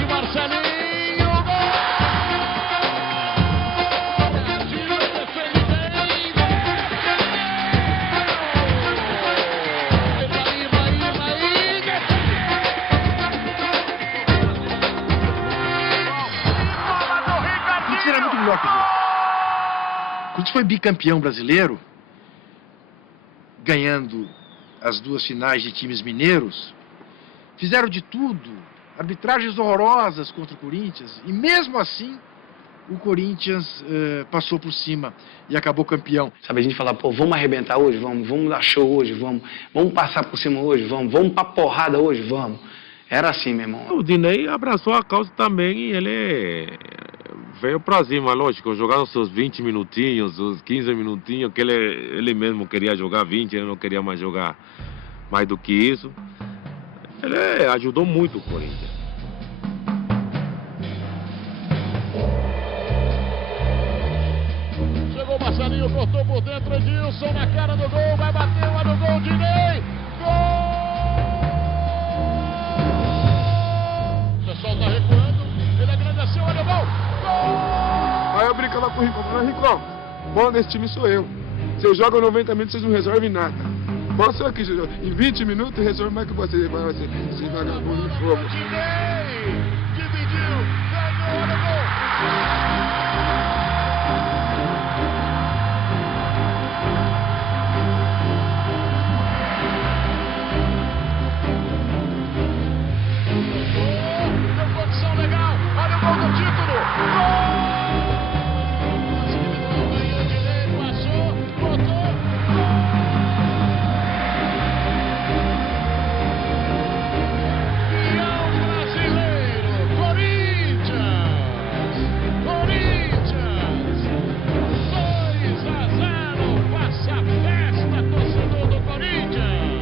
E Marcelinho, gol! Era muito melhor que o jogo. Quando a gente foi bicampeão brasileiro, ganhando as duas finais de times mineiros, fizeram de tudo arbitragens horrorosas contra o Corinthians, e mesmo assim o Corinthians passou por cima e acabou campeão. Sabe, a gente fala, pô, vamos arrebentar hoje? Vamos dar show hoje? Vamos passar por cima hoje? Vamos pra porrada hoje? Vamos. Era assim, meu irmão. O Dinei abraçou a causa também e ele veio pra cima, lógico, jogar os seus 20 minutinhos, os 15 minutinhos, que ele mesmo queria jogar 20, ele não queria mais jogar mais do que isso. Ele ajudou muito o Corinthians. Chegou o Marcelinho, cortou por dentro, Edilson na cara do gol, vai bater uma no gol, Dinei! Gol! O pessoal tá recuando, ele agradeceu, olha o gol! Gol! Aí eu brincava com o Rico, falando, Rico, bola desse time sou eu. Você joga 90 minutos, vocês não resolvem nada. Bola só aqui, em 20 minutos resolve mais que você. Esse vagabundo de fogo. Dividiu, ganhou, olha o gol! Legal, olha o gol do título! Gol! Passou, botou, campeão brasileiro, Corinthians! Corinthians! 2-0, passa a festa, torcedor do Corinthians!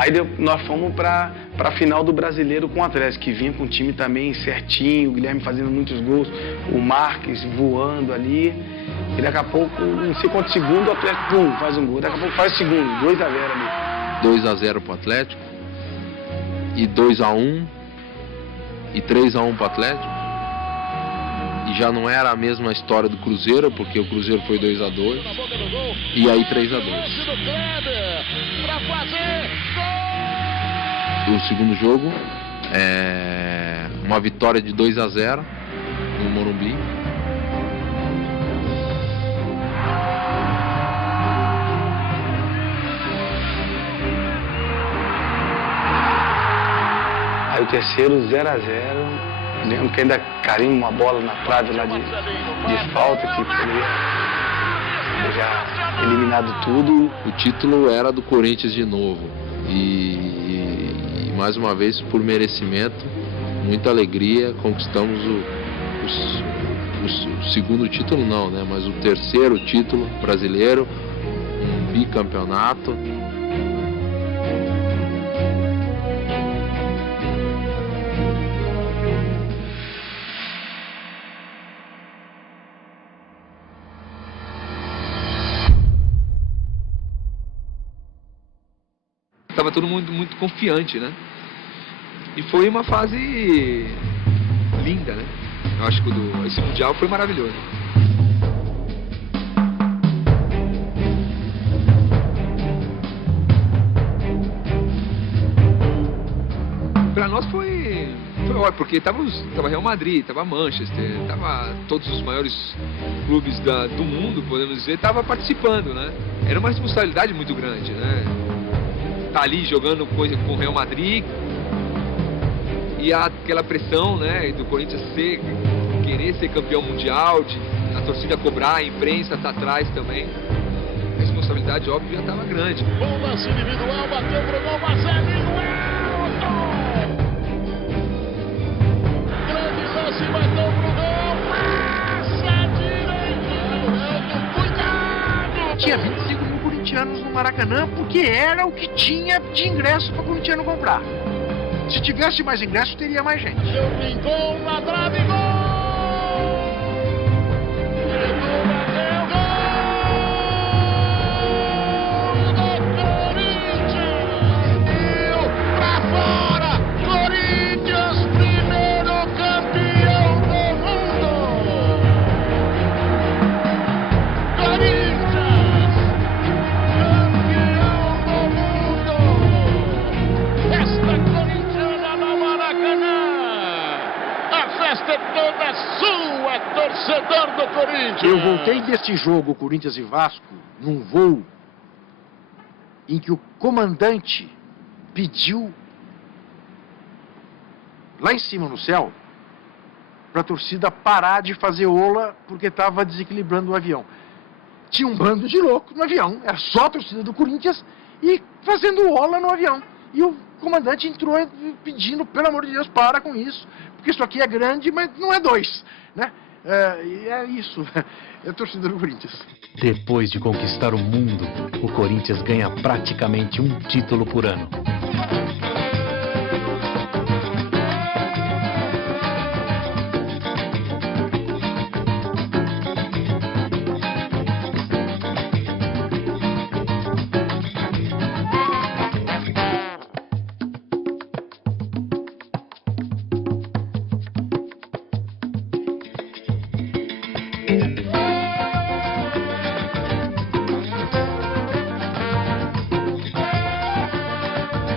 Aí nós fomos para a final do Brasileiro com o Atlético, que vinha com o time também certinho, o Guilherme fazendo muitos gols, o Marques voando ali. E daqui a pouco, não sei quanto segundo, o Atlético faz um gol. Daqui a pouco faz o segundo, 2-0 ali. 2-0 pro Atlético, e 2-1, e 3-1 pro Atlético. E já não era a mesma história do Cruzeiro, porque o Cruzeiro foi 2-2, e aí 3-2. O segundo jogo, uma vitória de 2-0 no Morumbi. Aí o terceiro, 0-0. Lembro que ainda carimba uma bola na trave lá de falta, que poderia ter já eliminado tudo. O título era do Corinthians de novo. E mais uma vez, por merecimento, muita alegria, conquistamos o segundo título não, né? Mas o terceiro título brasileiro, um bicampeonato. Estava todo mundo muito confiante, né? E foi uma fase linda, né? Eu acho que esse Mundial foi maravilhoso. Para nós foi ótimo, porque tava Real Madrid, tava Manchester, tava todos os maiores clubes do mundo, podemos dizer, tava participando, né? Era uma responsabilidade muito grande, né? Tá ali jogando com o Real Madrid e aquela pressão, né, do Corinthians querer ser campeão mundial, a torcida cobrar, a imprensa tá atrás também. A responsabilidade, óbvio, já estava grande. Bom lance individual, bateu pro gol, Marcelinho, grande lance, bateu pro gol, passa direitinho, cuidado! Tinha 25 mil corintianos no Maracanã, porque era o que tinha de ingresso para o corintiano comprar. Se tivesse mais ingresso, teria mais gente. Deu Rincon na trave, gol! Esta corintiana no Maracanã! vencedor do Corinthians. Eu voltei desse jogo, Corinthians e Vasco, num voo em que o comandante pediu, lá em cima no céu, para a torcida parar de fazer ola porque estava desequilibrando o avião. Tinha um bando de louco no avião, era só a torcida do Corinthians e fazendo ola no avião. E o comandante entrou pedindo, pelo amor de Deus, para com isso, porque isso aqui é grande, mas não é 2, né? E é isso, é a torcida do Corinthians. Depois de conquistar o mundo, o Corinthians ganha praticamente um título por ano.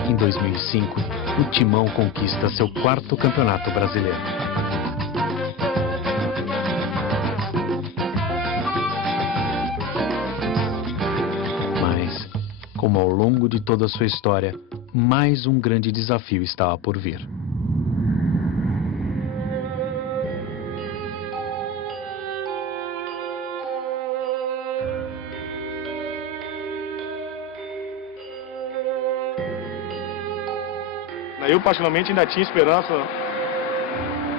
Em 2005, o Timão conquista seu 4º campeonato brasileiro. Mas, como ao longo de toda a sua história, mais um grande desafio estava por vir. Eu, particularmente, ainda tinha esperança.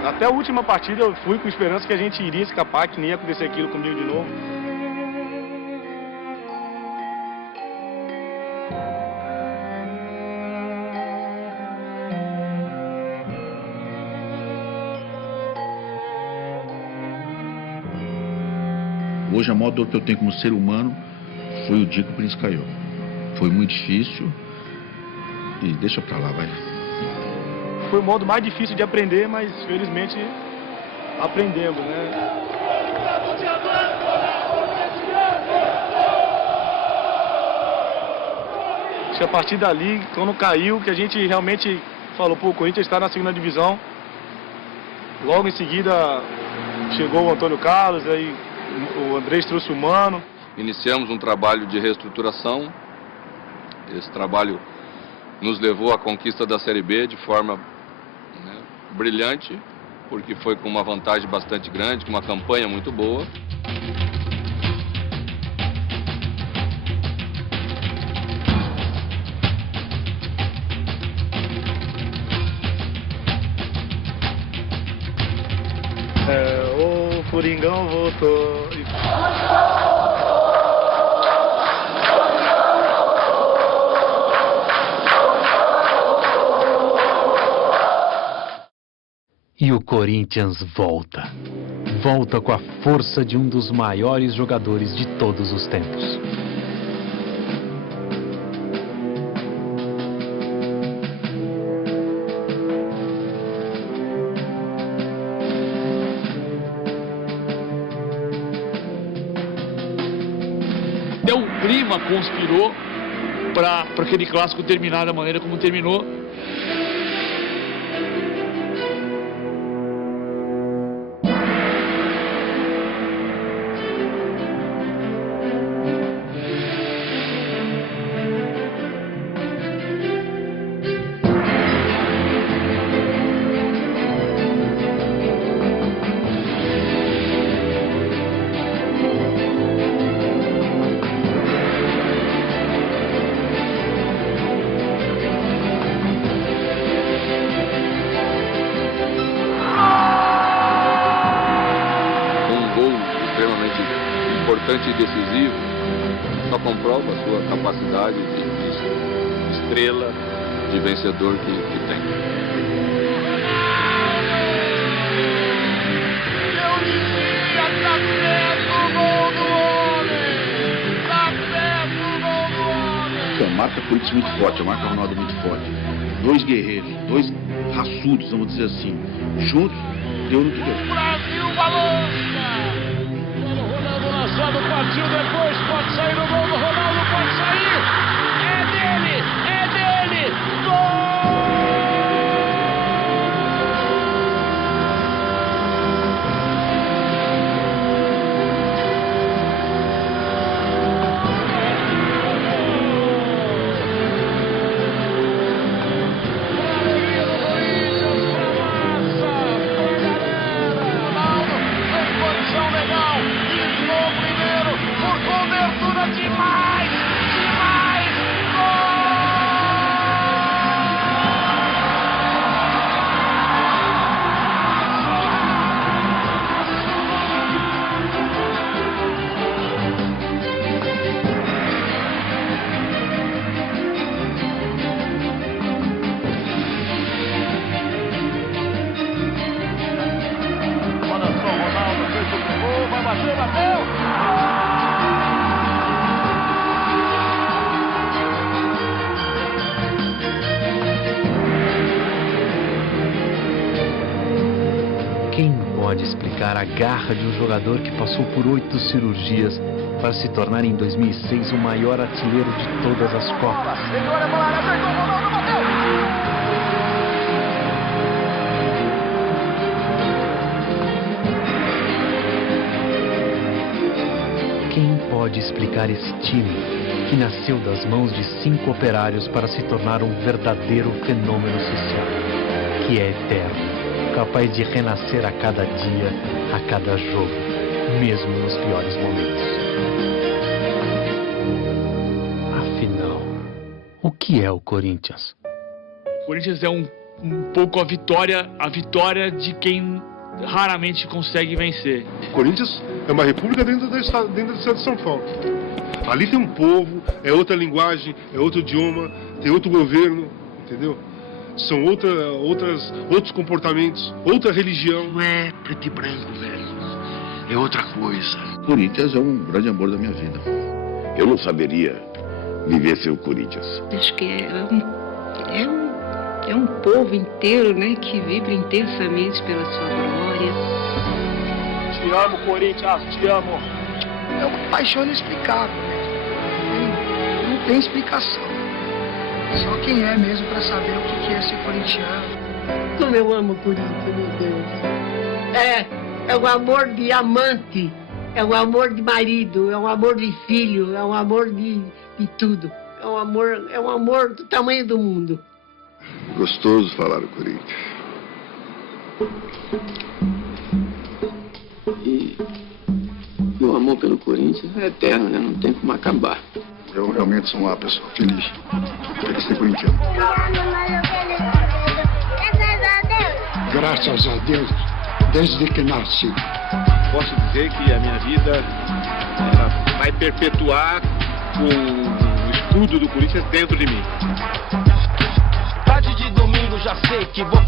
Até a última partida eu fui com esperança que a gente iria escapar, que nem ia acontecer aquilo comigo de novo. Hoje a maior dor que eu tenho como ser humano foi o dia que o Corinthians caiu. Foi muito difícil e deixa pra lá, vai. Foi o modo mais difícil de aprender, mas felizmente aprendemos, né? Acho que a partir dali, quando caiu, que a gente realmente falou, pô, o Corinthians está na 2ª divisão. Logo em seguida chegou o Antônio Carlos, aí o Andrés trouxe o Mano. Iniciamos um trabalho de reestruturação. Esse trabalho nos levou à conquista da Série B de forma brilhante, porque foi com uma vantagem bastante grande, com uma campanha muito boa. O Coringão voltou. E o Corinthians volta. Volta com a força de um dos maiores jogadores de todos os tempos. Até o clima conspirou para aquele clássico terminar da maneira como terminou. Importante e decisivo, só comprova a sua capacidade de estrela, de vencedor que tem. Então, marca Corinthians muito forte, a marca Ronaldo muito forte. 2 guerreiros, 2 raçudos, vamos dizer assim. Juntos, deu no que deu. Brasil balança! Lançado, partiu depois, pode sair o gol do Ronaldo, pode sair! É dele! É dele! Gol! Quem pode explicar a garra de um jogador que passou por 8 cirurgias para se tornar em 2006 o maior artilheiro de todas as Copas? Quem pode explicar esse time que nasceu das mãos de 5 operários para se tornar um verdadeiro fenômeno social, que é eterno, capaz de renascer a cada dia, a cada jogo, mesmo nos piores momentos? Afinal, o que é o Corinthians? O Corinthians é um pouco a vitória de quem raramente consegue vencer. O Corinthians é uma república dentro do estado de São Paulo. Ali tem um povo, é outra linguagem, é outro idioma, tem outro governo, entendeu? São outros comportamentos, outra religião. Não é preto e branco, velho. É outra coisa. O Corinthians é um grande amor da minha vida. Eu não saberia viver sem o Corinthians. Acho que é um povo inteiro, né, que vibra intensamente pela sua glória. Te amo, Corinthians, te amo. É uma paixão inexplicável. Não tem explicação. Só quem é mesmo para saber o que é ser corintiano. Como eu amo o Corinthians, meu Deus. É o amor de amante, é o amor de marido, é o amor de filho, é o amor de tudo. É um amor do tamanho do mundo. Gostoso falar do Corinthians. E o amor pelo Corinthians é eterno, né? Não tem como acabar. Eu realmente sou uma pessoa feliz por ser corintiano. Graças a Deus, desde que nasci. Posso dizer que a minha vida ela vai perpetuar com o escudo do Corinthians dentro de mim. Tarde de domingo já sei que vou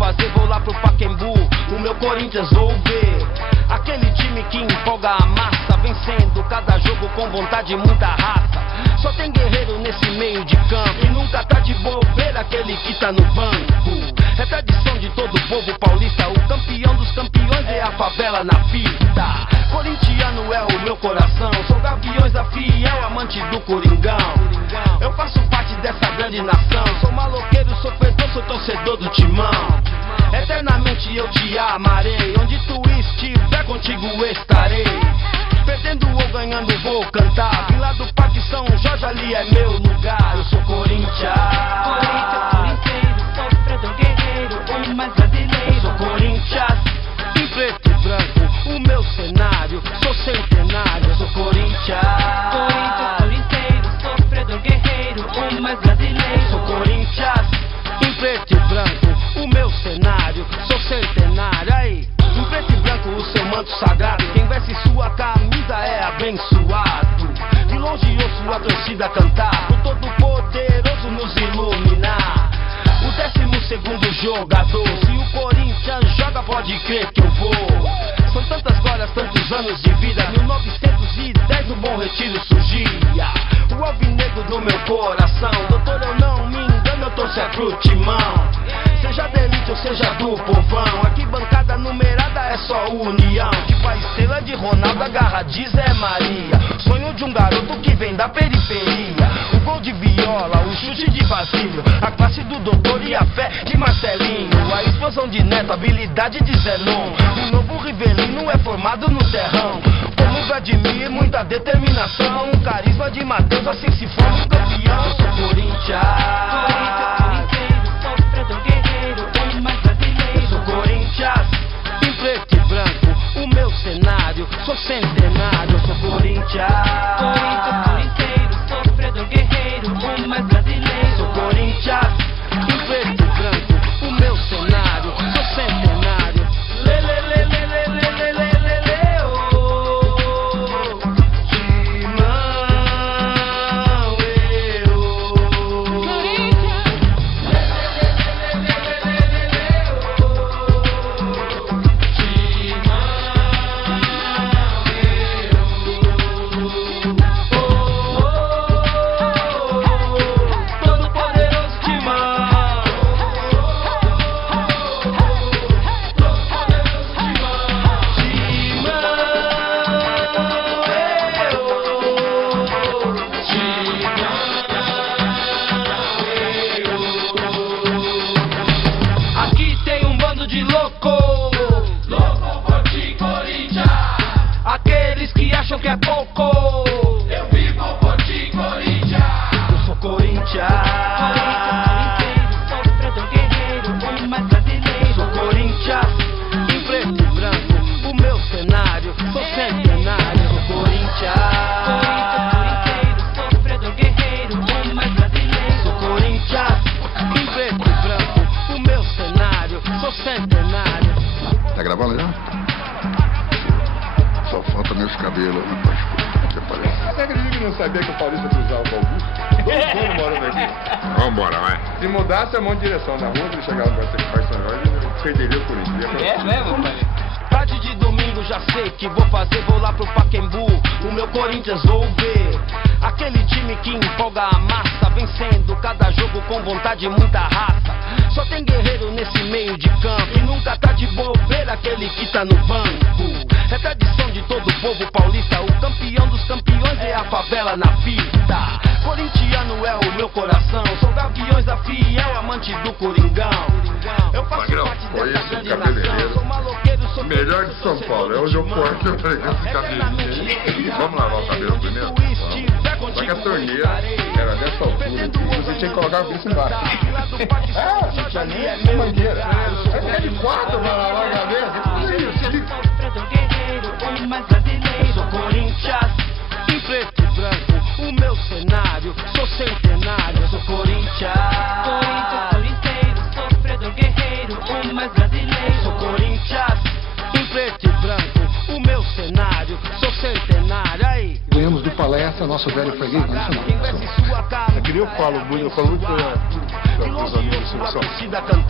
lá pro Pacaembu. O meu Corinthians vou ver. Aquele time que empolga a massa, vencendo cada jogo com vontade e muita raça. Só tem guerreiro nesse meio de campo e nunca tá de bobeira aquele que tá no banco. É tradição de todo o povo paulista, o campeão dos campeões é a favela na fita. Corintiano é o meu coração, sou Gaviões da Fiel, amante do Coringão. Eu faço parte dessa grande nação, sou maloqueiro, sofredor, sou torcedor do Timão. Eternamente eu te amarei, onde tu estiver contigo estarei. Perdendo ou ganhando vou cantar, vim lá do Parque São Jorge, ali é meu lugar. Eu sou Corinthians, corinteiro, sofredor, guerreiro, o mais brasileiro. Eu sou Corinthians, em preto e branco, o meu cenário, sou centenário. Eu sou Corinthians, corinteiro, sofredor, guerreiro, o mais brasileiro. Eu sou Corinthians, em preto e branco, o meu cenário, sou centenário. Aí, em preto e branco o seu manto sagrado, quem veste sua camisa é abençoado. De longe ouço a torcida cantar, o todo poderoso nos iluminar. O 12º jogador, se o Corinthians joga pode crer que eu vou. São tantas glórias, tantos anos de vida, 1910 no Bom Retiro surgia o alvinegro do meu coração. Doutor, eu não me engano, eu torço é pro Timão. Seja da elite ou seja do povão, aqui bancada numerada é só união. Tipo a estrela de Ronaldo, a garra de Zé Maria, sonho de um garoto que vem da periferia. O gol de Viola, o chute de Basílio, a classe do doutor e a fé de Marcelinho, a explosão de Neto, a habilidade de Zenon. O novo Rivelino é formado no terrão, como Vladimir, muita determinação. O carisma de Matheus, assim se forma um campeão. Eu sou Corinthians, em preto e branco, o meu cenário, sou centenário. Eu sou Corinthians, corinteiro, sofredor, guerreiro, o mais brasileiro. Sou Corinthians, em preto e branco, o meu cenário, sou centenário. Lê, lê, lê, lê, lê, lê, lê, lê, lê, lê, oh. Timão, eu. sou centenário. Tá gravando já? Só falta meus cabelos, rapaz. Você parece. Você acredita que não sabia que o Paulista cruzava o Augusto? Todo mundo morando aqui. Vambora, vai. Se mudasse a mão de direção da rua, ele chegava para ser Barcelona, ele perderia o Corinthians. É mesmo, pai? Tarde de domingo já sei que vou fazer, vou lá pro Pacaembu. O meu Corinthians vou ver. Aquele time que empolga a massa, vencendo cada jogo com vontade e muita raça. Só tem guerreiro nesse meio de campo e nunca tá de bobeira aquele que tá no banco. É tradição de todo o povo paulista, o campeão dos campeões é a favela na pista. Corintiano é o meu coração, sou gaviões da fiel, amante do Coringão. Eu faço parte dessa grande nação, sou maloqueiro, sou melhor de São Paulo, é onde eu posto, eu falei, esse cabelinho aí. Vamos lavar o cabelo primeiro? Vamos. Só que a torneira era dessa altura, você tinha que colocar o bicho embaixo. Isso ali é mangueira. Você quer de 4 pra lavar a cabeça? Sou Corinthians, em preto e branco, o meu cenário, sou centenário, sou Corinthians. Corinteiro, sofredor guerreiro, o mais brasileiro. Sou Corinthians, em preto e branco, o meu cenário, sou centenário. Aí. Ganhamos do Palestra, nosso velho freguês nacional. É que nem eu falo muito para os amigos da seleção.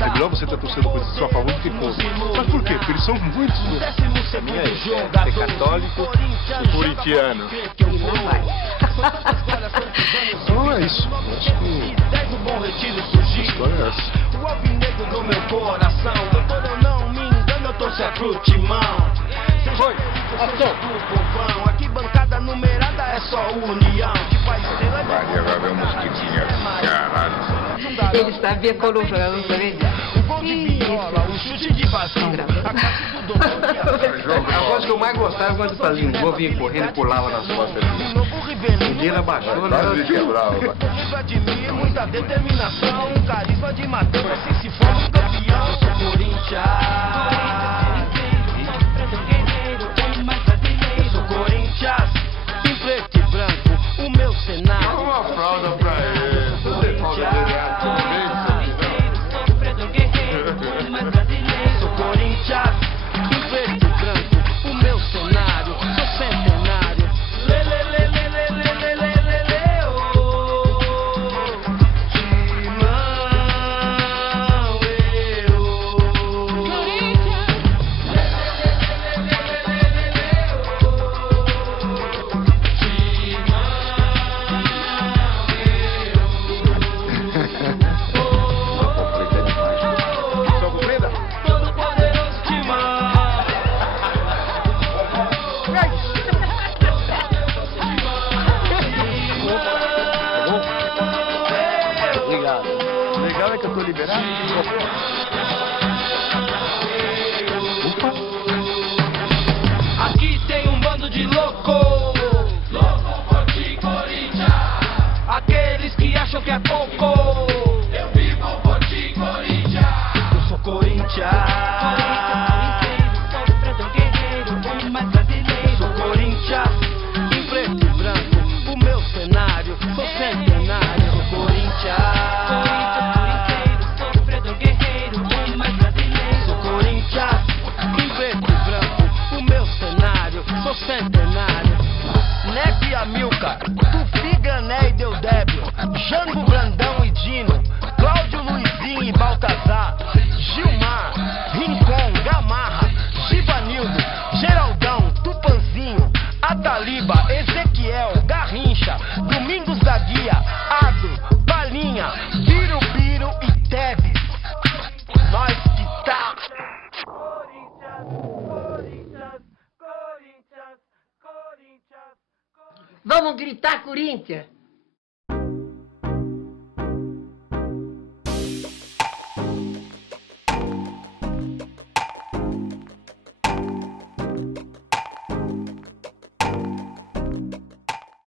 É melhor você ter torcida do Corinthians só a favor do que contra. Mas por quê? Porque eles são muitos. E aí, ser católico ou corintiano? Não é isso. Acho que a história é essa. O alvinegro do meu coração, doutor, eu não me engano, eu torço é pro timão. Foi, povão, aqui bancada numerada é só união. Tipo a estrela de Maria, vai ver um mosquitinho, caralho. Ele sabia quando eu jogava no Corinthians. O gol de viola, o chute de vazio, a classe do domínio. A coisa que eu mais gostava é quando fazia um gol, vinha correndo e pulava nas costas. O novo Rivelino, ele abaixou, ele quebrava. Viva de mim, muita determinação, carisma de Mateus, assim se for um campeão, eu sou Corinthians. Corinthians, em preto e branco, o meu cenário. Dá uma fralda pra ele. Você falta sofredor guerreiro, o mais brasileiro. Sou Corinthians, em preto e branco, o meu cenário, sou centenário. Legal é que eu tô liberado. Aqui tem um bando de louco, louco por ti, Corinthians. Aqueles que acham que é pouco, eu vivo por ti, Corinthians. Eu sou Corinthians. Sofredor guerreiro, o mais brasileiro. Sou Corinthians, em preto e branco, o meu cenário, sou centenário. Sou Corinthians. Sofredor guerreiro, o mais brasileiro. Sou Corinthians, em preto e branco, o meu cenário, sou centenário. Neto e Amilcar, Tufi, Grané e Deodébio, Jango, Brandão e Dino, Cláudio, Luizinho e Baltazar, Gilmar, Rincon, Gamarra, Givanildo, Geraldão, Tupanzinho, Ataliba, Ezequiel, Garrincha, Domingos da Guia, Adro, Balinha, Birubiru e Teves. Nós que tá. Vamos gritar Corinthians!